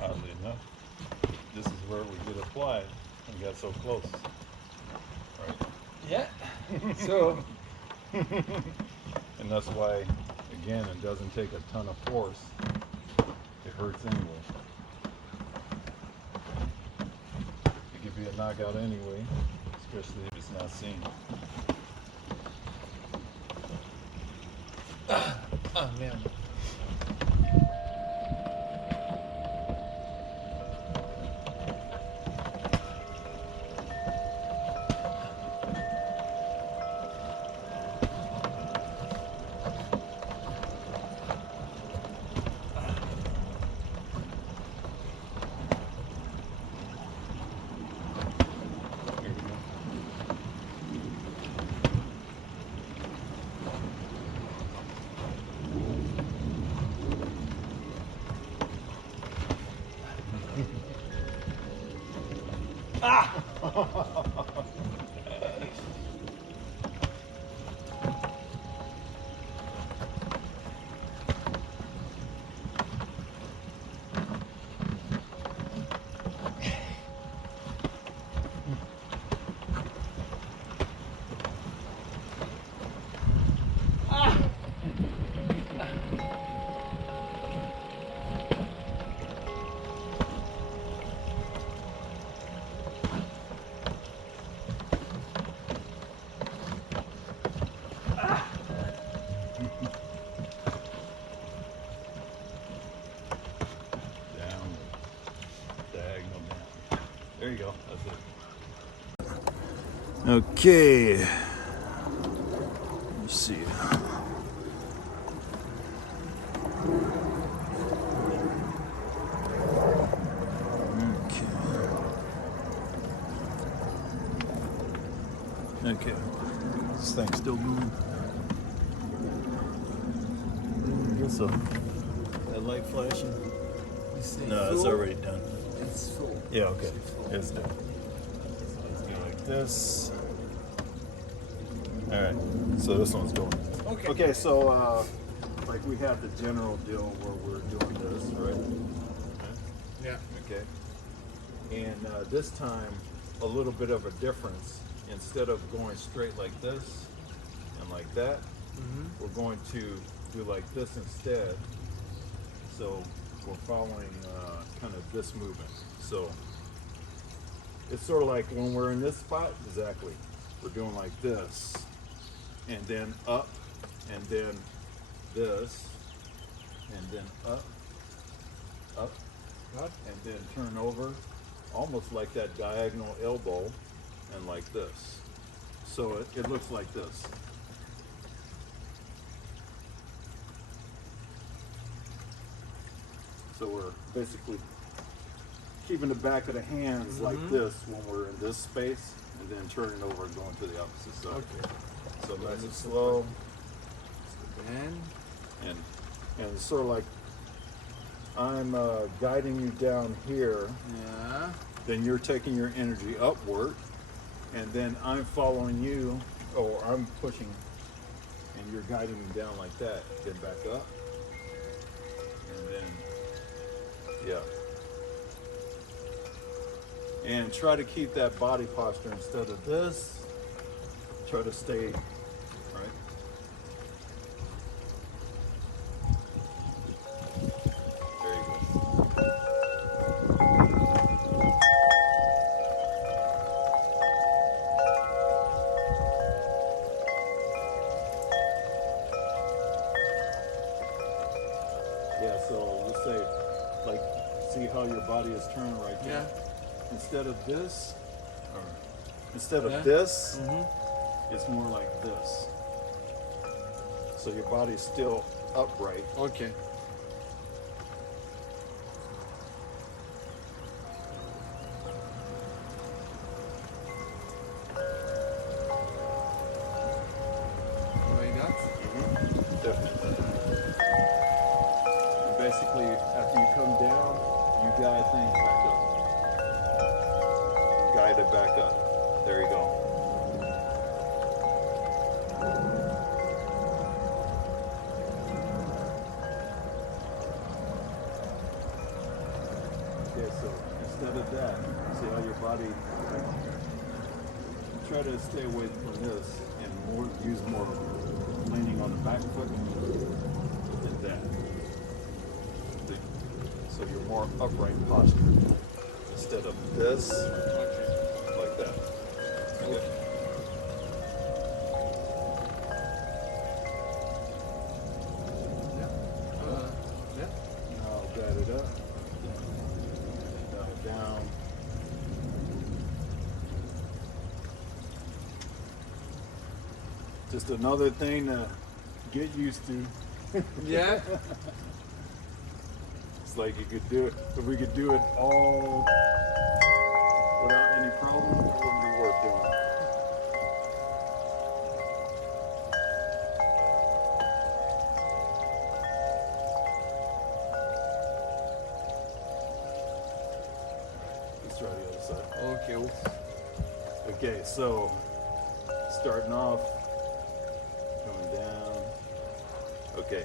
Oddly enough, this is where we get applied and got so close. Right. Yeah. So And that's why, again, it doesn't take a ton of force. It hurts anyway. It could be a knockout anyway, especially if it's not seen. oh man. Here we go. Down, diagonal down. There you go. That's it. Okay. Let's see. Okay. This thing's still going. So, that light flashing? No, it's already done. It's full. Yeah, okay. It's done. So let's do like this. All right. So this one's going. Okay. Okay, so like we have the general deal where we're doing this, right? Yeah. Okay. And this time, a little bit of a difference. Instead of going straight like this and like that, we're going to do like this instead. So we're following kind of this movement. So it's sort of like when we're in this spot, exactly. We're doing like this, and then up, and then this, and then up, up, What? and then turn over, almost like that diagonal elbow, and like this. So it looks like this. So we're basically keeping the back of the hands like this when we're in this space, and then turning over and going to the opposite side. Okay. So nice and slow, And and it's sort of like I'm guiding you down here, yeah. then you're taking your energy upward, and then I'm following you, or I'm pushing and you're guiding them down like that, then back up, and then, yeah. And try to keep that body posture instead of this. Try to stay, right? There you go. Yeah, so let's say, like, see how your body is turned right there? Yeah. Instead of this, or instead of Yeah. this, Mm-hmm. it's more like this. So your body's still upright. Okay. Like that? Definitely. And basically, after you come down, you guide things back up. Guide it back up. There you go. Okay, so instead of that, see how your body, try to stay away from this and use more leaning on the back foot than that. So you're more upright posture instead of this, like that. Okay. Yeah. Now guide it up. Down, down. Just another thing to get used to. Yeah. It's like you could do it, if we could do it all without any problem, it wouldn't be worth doing. Let's try the other side. Okay. Oops. Okay, so starting off, coming down, okay,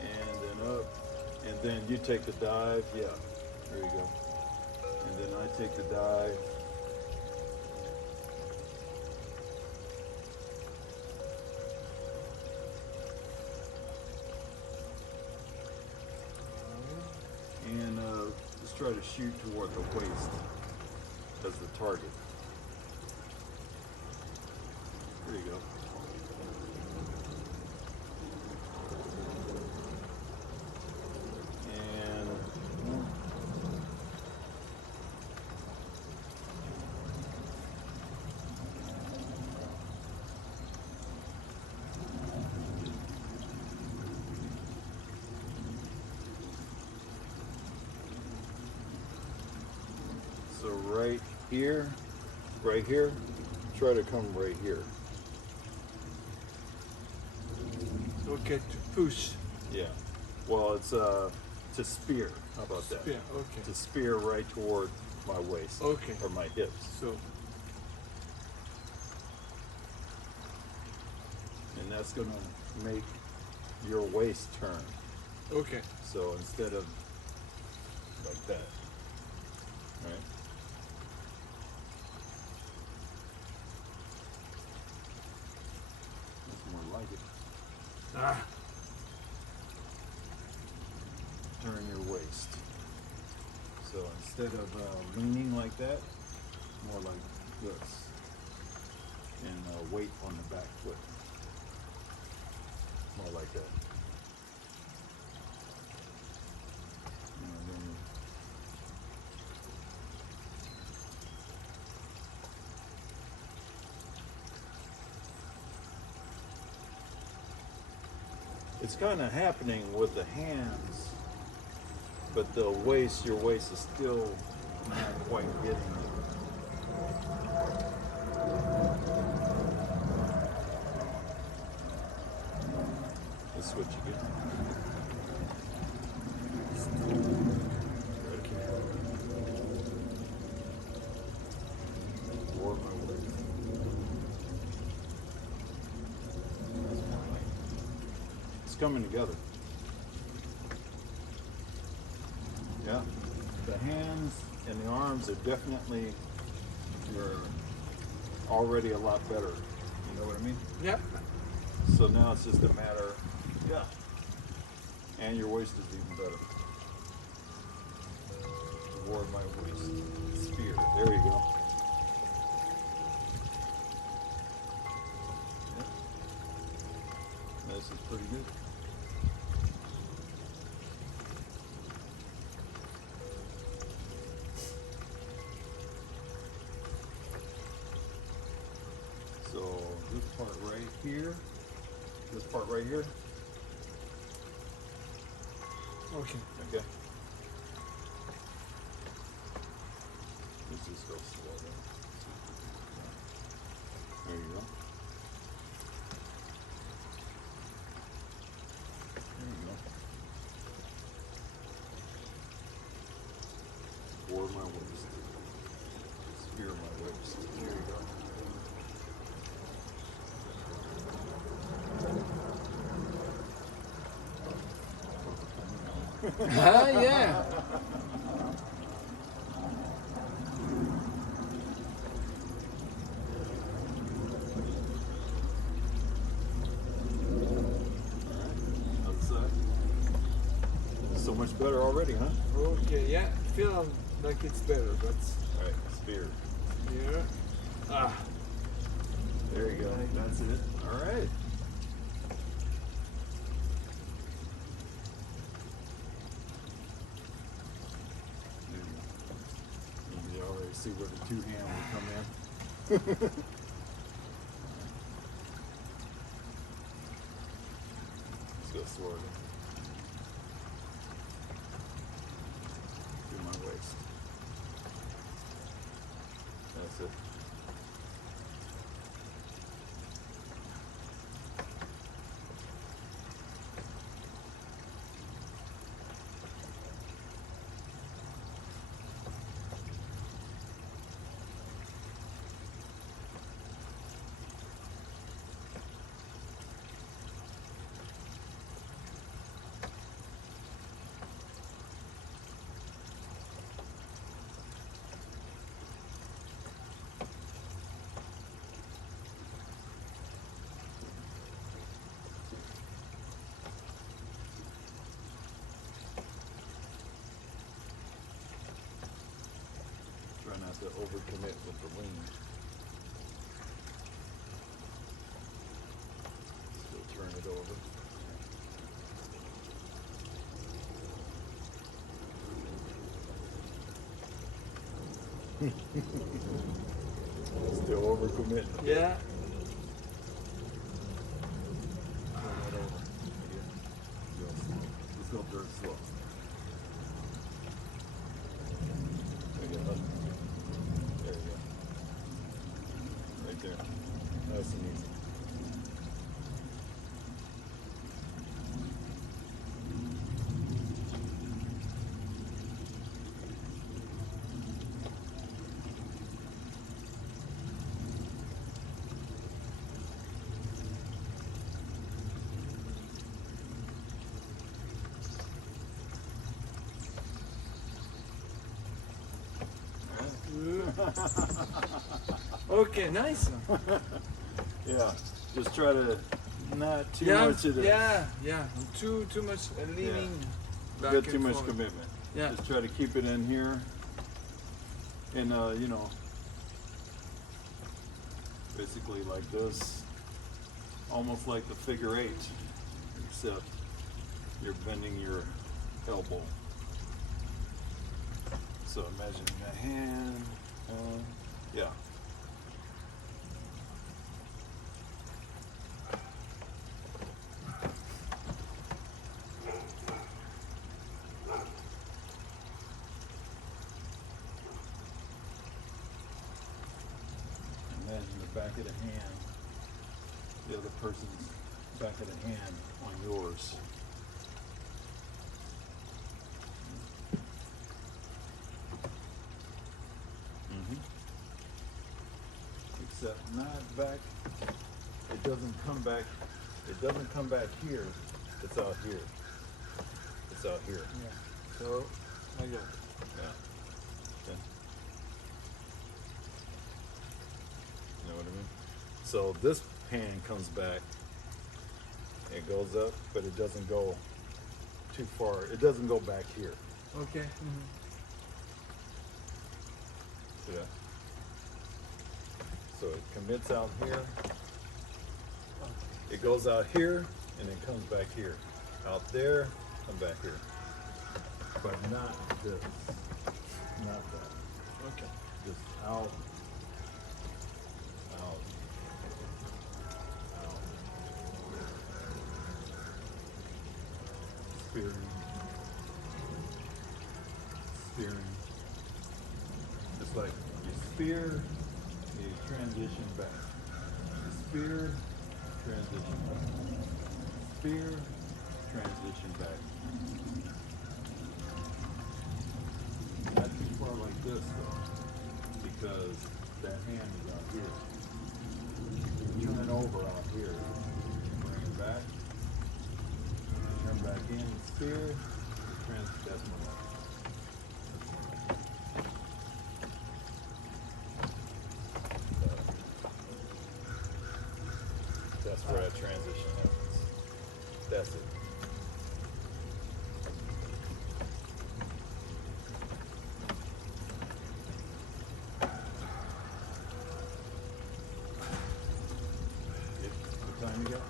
and then up, and then you take the dive, yeah, there you go, and then I take the dive, and let's try to shoot toward the waist as the target. There you go. And so right here, try to come right here. Okay. To push. Yeah. Well, it's to spear. How about that? Yeah. Okay. To spear right toward my waist. Okay. Or my hips. So. And that's going to make your waist turn. Okay. So instead of like that, right? That's more like it. Ah. Turn your waist. So instead of leaning like that, more like this. And weight on the back foot. More like that. And then it's kind of happening with the hands, but the waist, your waist is still not quite getting it. Let's switch again. Ready? Toward my waist. That's more like coming together. Yeah, the hands and the arms are definitely, you're already a lot better. You know what I mean? Yeah. So now it's just a matter, yeah. And your waist is even better. Toward my waist. Spear. There you go. Yeah. This is pretty good. So this part right here, this part right here. Okay. Okay. Let's just go slow down. There you go. There you go. Toward my waist. Spear my waist. There you go. Yeah. Outside. So much better already, huh? Okay. Yeah. Feel like it's better, but Alright, spear. here. Ah. There you go. That's it. Alright. You already see where the two hand will come in. Let's go sword. Through my waist. That's it. Try not to overcommit with the lean. Still turn it over. Still overcommit. Yeah. Turn it over. Go slow. Let's go very slow. There you go. There you go. Right there. Nice and easy. Okay. Nice. Yeah. Just try to not too Yeah. much of the Yeah. Yeah. Too much leaning back get and too much forth. commitment. Yeah. Just try to keep it in here. And you know, basically like this. Almost like the figure eight. Except you're bending your elbow. So imagine a hand. Yeah. Imagine the back of the hand, the other person's back of the hand on yours. Except not back. It doesn't come back. It doesn't come back here. It's out here. It's out here. Yeah. So like that. Yeah. Okay. You know what I mean? So this pan comes back. It goes up, but it doesn't go too far. It doesn't go back here. Okay. Mm-hmm. Yeah. So it commits out here. It goes out here and then comes back here. Out there, come back here. But not this. Not that. Okay. Just out. Out. Out. Spearing. Spearing. Just like you spear, you transition back. You spear, transition back. Spear, transition back. Not too far like this though, because that hand is out here. Turn over out here. Bring it back. Turn back in, spear, that's my left. That's where that transition happens. That's it. What time you got?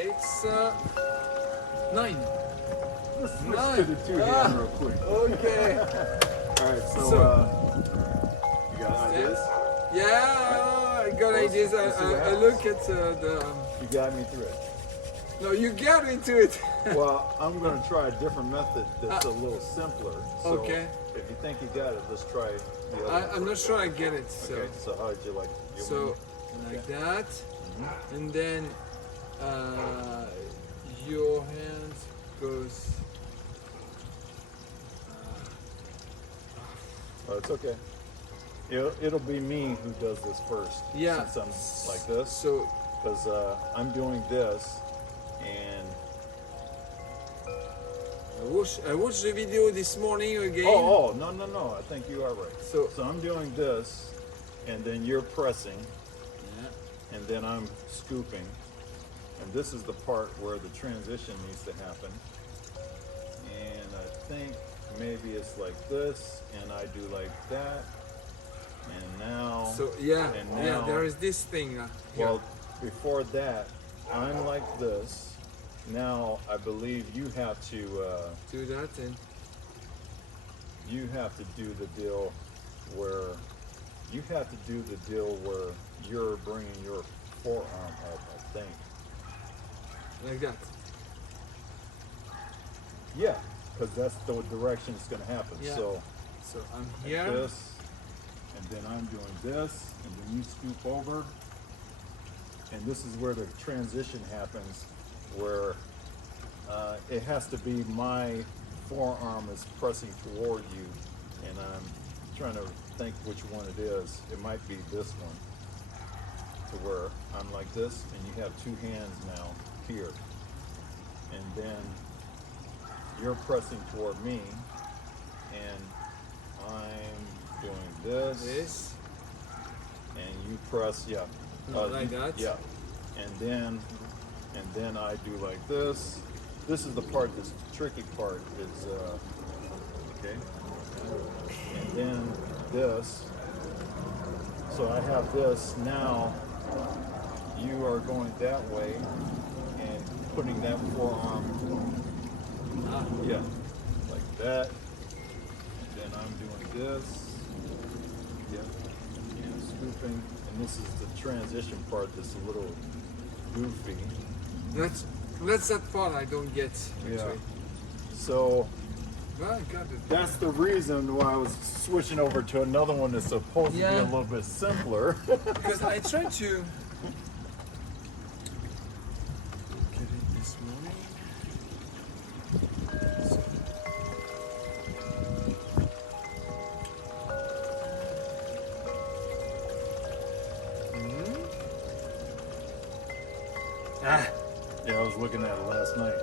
It's 9. Let's switch Nine. to the two-hand real quick. Okay. All right, so, you got ideas? Yeah, I got Let's- ideas. let's see what I happens. look at the. You got me through it. No, you got into it. Well, I'm going to try a different method that's a little simpler. So Okay. if you think you got it, let's try the other one I'm not first. sure I get it. So, Okay, so how'd you like you so want like Okay. that, Mhm. and then your hand goes. Oh, it's okay. It'll be me who does this first. Yeah. Since I'm like this. So Because I'm doing this, and I watched the video this morning again. oh no, I think you are right. So I'm doing this, and then you're pressing, yeah. and then I'm scooping, and this is the part where the transition needs to happen. And I think maybe it's like this, and I do like that, and now. So yeah, And yeah. now- There is this thing. Here. Well, before that, I'm like this. Now I believe you have to Do that and do the deal where you're bringing your forearm up. I think. like that. Yeah, because that's the direction it's going to happen. Yeah. So So I'm like here. this, and then I'm doing this, and then you scoop over, and this is where the transition happens, where it has to be my forearm is pressing toward you, and I'm trying to think which one it is. It might be this one, to where I'm like this, and you have two hands now here, and then you're pressing toward me, and I'm doing This. and you press, yeah. Like that? Yeah. And then I do like this. This is the part that's the tricky part is, okay. And then this. So I have this now. You are going that way and putting that forearm, Ah, yeah, like that. And then I'm doing this. Yep. And scooping. And this is the transition part that's a little goofy. that's that part I don't get. Actually. So Well, I got it. that's the reason why I was switching over to another one that's supposed to be Yeah. a little bit simpler. Because I tried to get it this morning. So, Ah, Yeah, I was looking at it last night.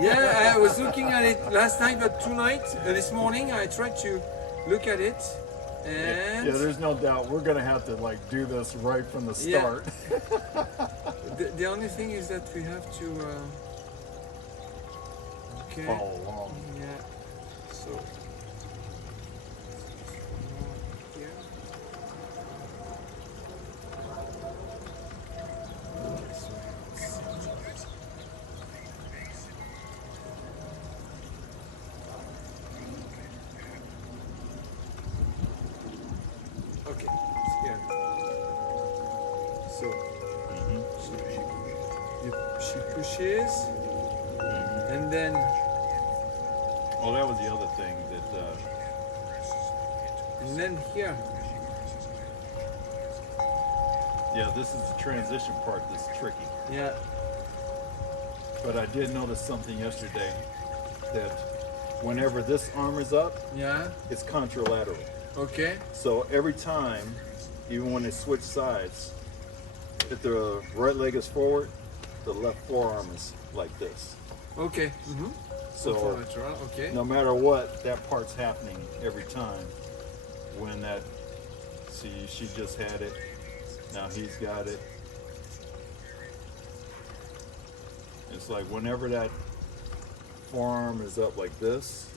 yeah, I was looking at it last night, but tonight, this morning, I tried to look at it, and Yeah, there's no doubt we're gonna have to like do this right from the Yeah. start. the only thing is that we have to. Okay. Follow along. Yeah. So. Here. Okay, so okay, here. So she pushes, and then Well, that was the other thing here. yeah, this is the transition part that's tricky. Yeah. But I did notice something yesterday that whenever this arm is up, Yeah. it's contralateral. Okay. So every time, even when they switch sides, if the right leg is forward, the left forearm is like this. Okay. So Okay. no matter what, that part's happening every time. When that, see, she just had it, now he's got it. It's like whenever that forearm is up like this,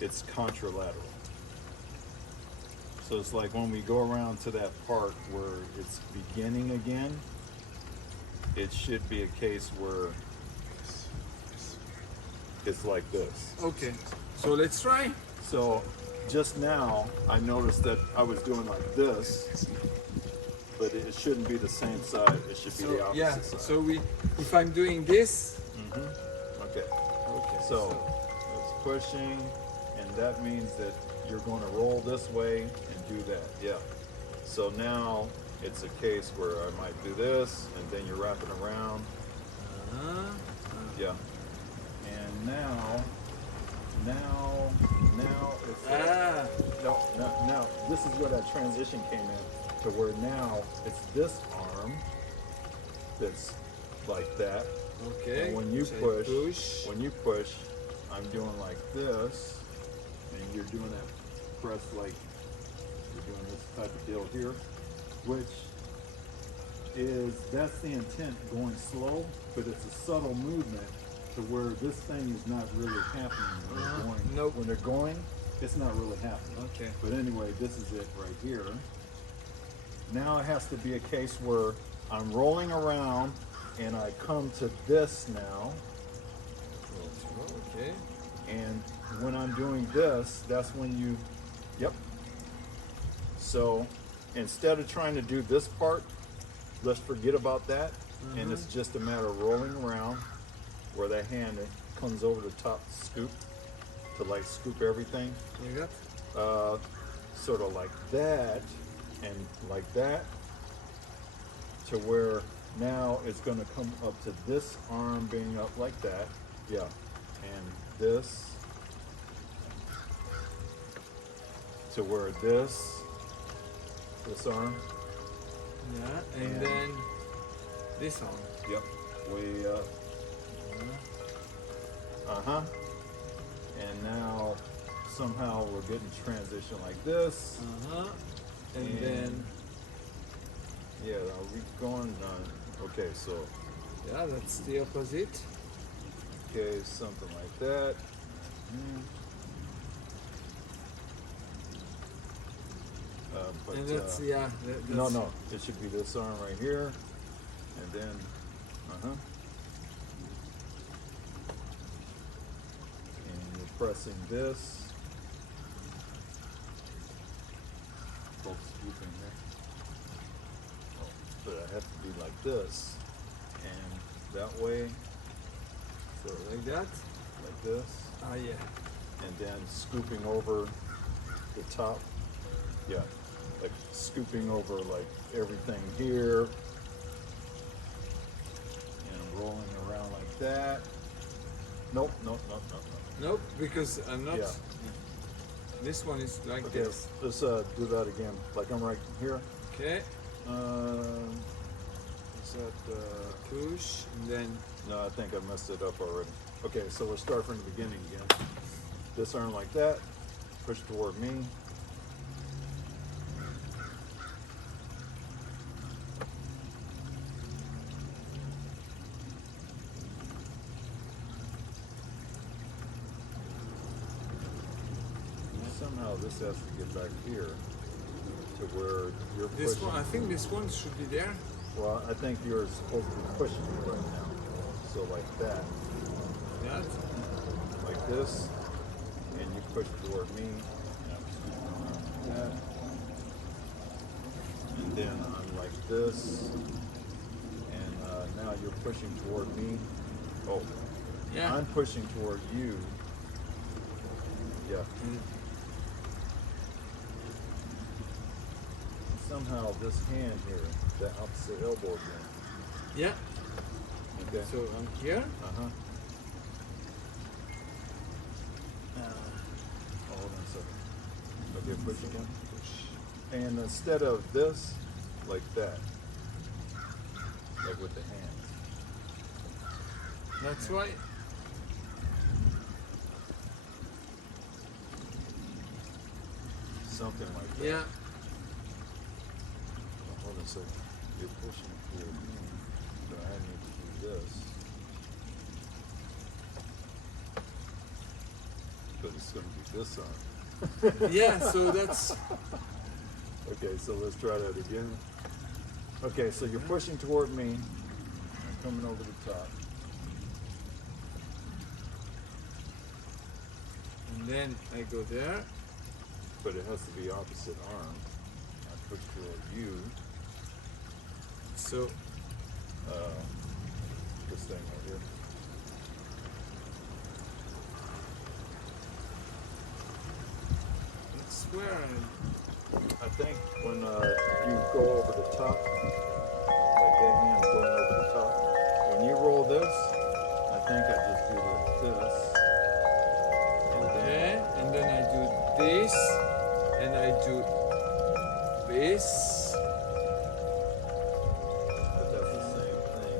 it's contralateral. So it's like when we go around to that part where it's beginning again, it should be a case where it's like this. Okay. So let's try. So just now I noticed that I was doing like this, but it shouldn't be the same side. It should be the opposite side. So if I'm doing this. Okay. Okay. So it's pushing, and that means that you're going to roll this way and do that. Yeah. So now it's a case where I might do this, and then you're wrapping around. Yeah. And now it's now this is where that transition came in, to where now it's this arm that's like that. Okay. And when you push, I'm doing like this, and you're doing that press like you're doing this type of deal here, which is, that's the intent, going slow, but it's a subtle movement to where this thing is not really happening when they're going. Nope. When they're going, it's not really happening. Okay. But anyway, this is it right here. Now it has to be a case where I'm rolling around and I come to this now. Okay. And when I'm doing this, that's when you, yep. So instead of trying to do this part, let's forget about that. And it's just a matter of rolling around where that hand comes over the top scoop to like scoop everything. Like that? Sort of like that and like that, to where now it's going to come up to this arm being up like that. Yeah. And this to where this arm. Yeah. And then this arm. Yep. Way up. And now somehow we're getting transition like this. And then. Yeah, are we going on? Okay, so. Yeah, that's the opposite. Okay, something like that. But And that's, that's no, it should be this arm right here, and then, and you're pressing this. Both scooping there. But I have to be like this, and that way. So like that? Like this. Yeah. And then scooping over the top. Yeah. Like scooping over like everything here. And rolling around like that. Nope. Nope, because I'm not. Yeah. This one is like Okay, this. let's do that again. Like I'm right here. Okay. Let's set. Push, and then No, I think I messed it up already. Okay, so we'll start from the beginning again. This arm like that. Push toward me. Somehow this has to get back here to where you're this pushing. one. I think this one should be there. Well, I think you're supposed to be pushing it right now. So like that, That. like this, and you push toward me. Like that. And then I'm like this, and now you're pushing toward me. Oh, Yeah. I'm pushing toward you. Yeah. And Somehow this hand here, the opposite elbow again. yeah. Okay. So I'm here. Uh-huh. Hold on a second. Okay, push again. And instead of this, like that. Like with the hands. That's right. Something like that. Yeah. Hold on a second. You're pushing toward me. So I need to do this. But it's going to be this arm. Yeah. So that's Okay, so let's try that again. Okay, so you're pushing toward me. I'm coming over the top. and then I go there. But it has to be opposite arm. I push toward you. So This thing right here. that's where I think when you go over the top, like that hand going over the top, when you roll this, I think I just do like this. okay, and then I do this, and I do this. But that's the same thing.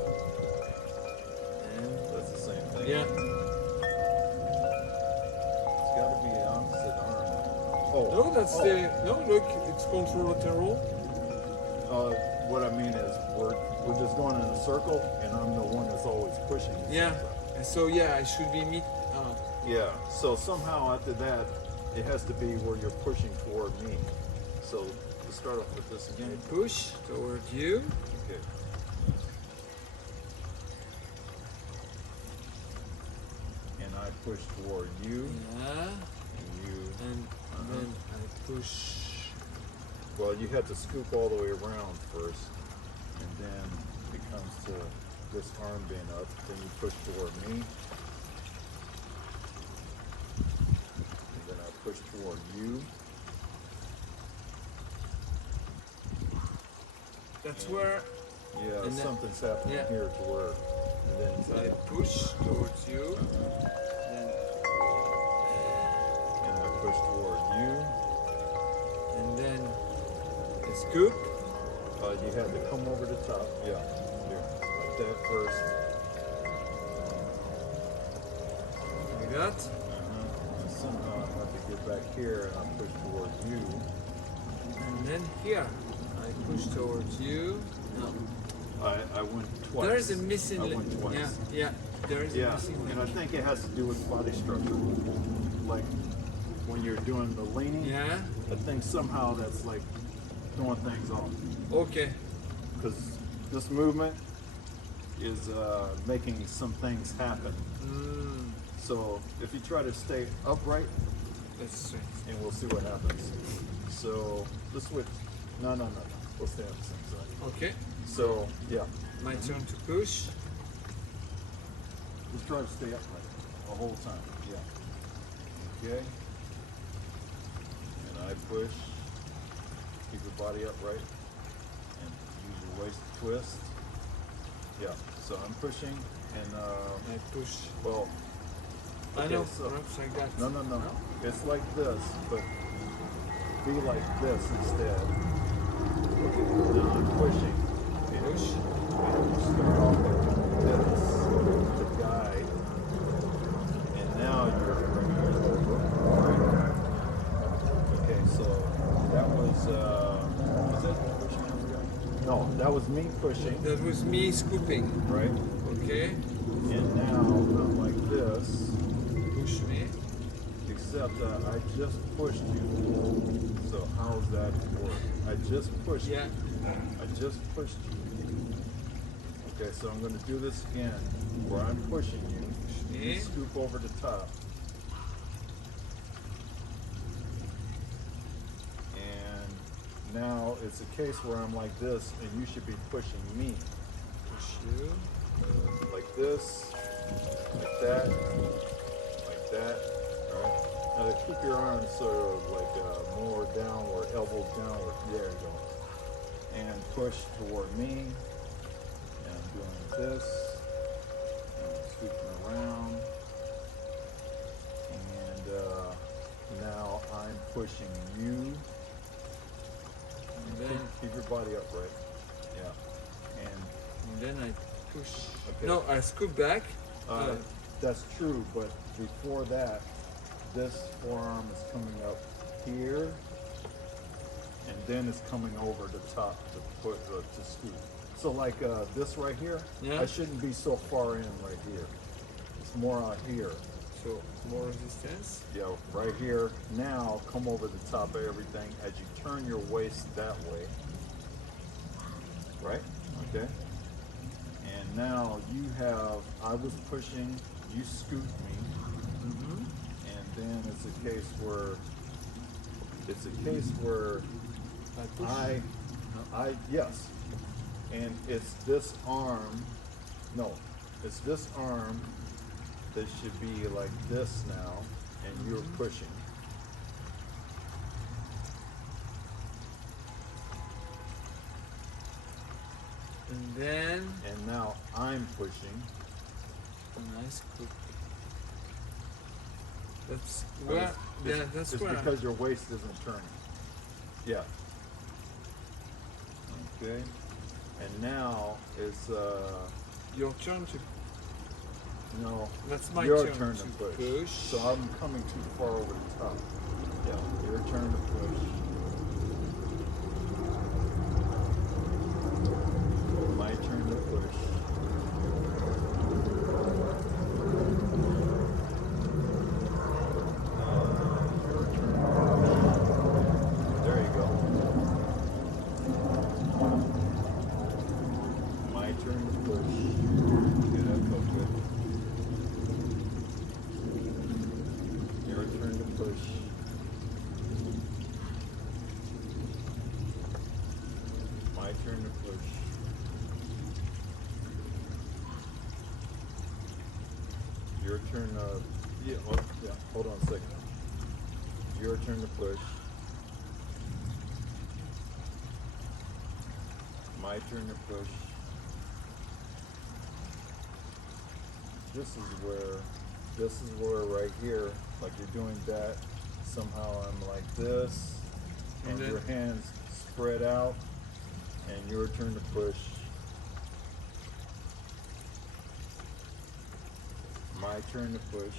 And That's the same thing. yeah. It's got to be the opposite arm. Oh. No, that's oh. the no. Look, it's contralateral. What I mean is we're just going in a circle, and I'm the one that's always pushing. it Yeah. sometimes. And so yeah, I should be meet. Yeah. So somehow after that, it has to be where you're pushing toward me. So let's start off with this I again. push toward you. Okay. And I push toward you, Yeah. and you. And then I push. Well, you have to scoop all the way around first, and then it comes to this arm being up. Then you push toward me, and then I push toward you. That's where Yeah, And then- something's happening yeah. here to where, and then I push towards you. Then, and I push toward you. and then a scoop. You have to come over the top. Yeah, here, like that first. Like that. And somehow I have to get back here, and I push toward you. And then here. I push towards you. No. I went twice. There is a missing I link. went twice. Yeah, yeah. There is a Yeah, missing and I link. think it has to do with body structure. Like when you're doing the leaning, Yeah. I think somehow that's like throwing things off. Okay. Because this movement is making some things happen. Mm, So if you try to stay upright, that's strange. and we'll see what happens. So let's switch. No. We'll stay on the same side. Okay. So yeah, My turn to push. just try to stay upright the whole time. Yeah. Okay. And I push. Keep your body upright. And use your waist to twist. Yeah. So I'm pushing, and I push. well. I okay, know. so- Perhaps like that. No. It's like this, but be like this instead. Okay. Now I'm pushing. Push. And you start off like this, the guide, and now you're bringing it over. Right? Okay, so that was it pushing? No, that was me pushing, That was me scooping. right? Okay. And now I'm like this, Push me. except I just pushed you. So how's that work? I just pushed Yeah. you. I just pushed you. Okay, so I'm going to do this again, where I'm pushing you. You me. scoop over the top. And now it's a case where I'm like this, and you should be pushing me. Push you. Like this, like that, like that. Alright? Now keep your arms sort of like more downward, elbows downward. There you go. And push toward me. And I'm doing this. And I'm scooping around. And now I'm pushing you. And then, Keep your body upright. Yeah. and then I push. Okay. No, I scoop back. That's true, but before that, this forearm is coming up here, and then it's coming over the top to put to scoop. So like this right here, Yeah. I shouldn't be so far in right here. It's more out here. So more resistance. Yeah, right here. Now come over the top of everything as you turn your waist that way. Right? Okay. And now you have, I was pushing, you scooped me, Mm-hmm. and then it's a case where I push. yes, and it's this arm, no, it's this arm that should be like this now, and you're pushing. And then And now I'm pushing. I scoop. That's But where. Yeah, that's it's where. because your waist isn't turning. Yeah. Okay. And now it's Your turn to. no. That's my your turn turn to to push. push. So I'm coming too far over the top. Yeah. Your turn to push. My turn to push. Your turn to push. There you go. My turn to push. Yeah, that felt good. Your turn to push. My turn to push. Your turn yeah, hold on a second. Your turn to push. My turn to push. This is where right here, like you're doing that, somehow I'm like this, and And your then- hands spread out, and your turn to push. My turn to push.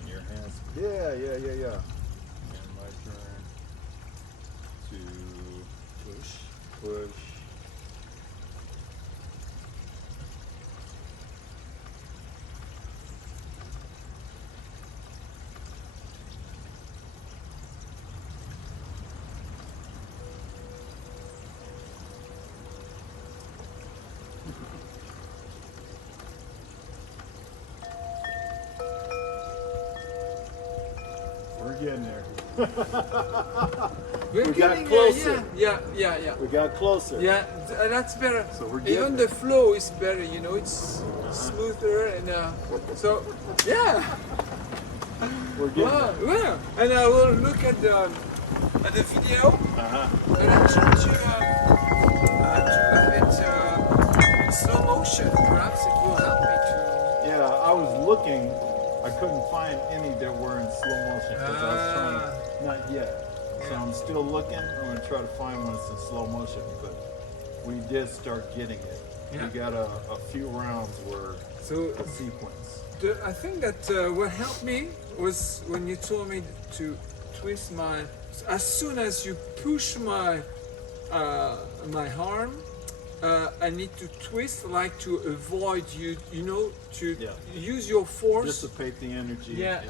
And your hands, yeah. And my turn to push. We're getting there. We're We got getting there, closer. Yeah. We got closer. Yeah, that's better. So we're getting Even there. the flow is better, you know, it's smoother and so yeah. We're getting Wow, there. yeah. And I will look at the video Uh-huh. and I try to have it in slow motion. Perhaps it will help me to. Yeah, I was looking. I couldn't find any that were in slow motion because I was trying. Not yet. So Yeah. I'm still looking. I'm gonna try to find one that's in slow motion, but we did start getting it. Yeah. We got a few rounds where So a sequence. I think that what helped me was when you told me to twist my. As soon as you push my my arm, I need to twist like to avoid you. You know, to Yeah. use your force. Dissipate the energy. Yeah.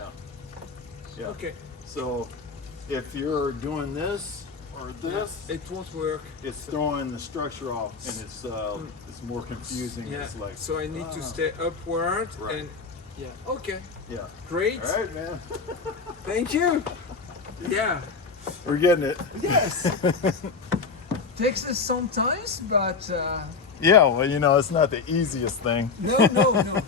Yeah. Okay. So if you're doing this or this, It won't work. it's throwing the structure off, and it's more confusing. Yeah. It's like, So I need to stay upward Right. and yeah. Okay. yeah. Great. All right, man. Thank you. Yeah. We're getting it. Yes. Takes us sometimes, but Yeah. Well, you know, it's not the easiest thing. no.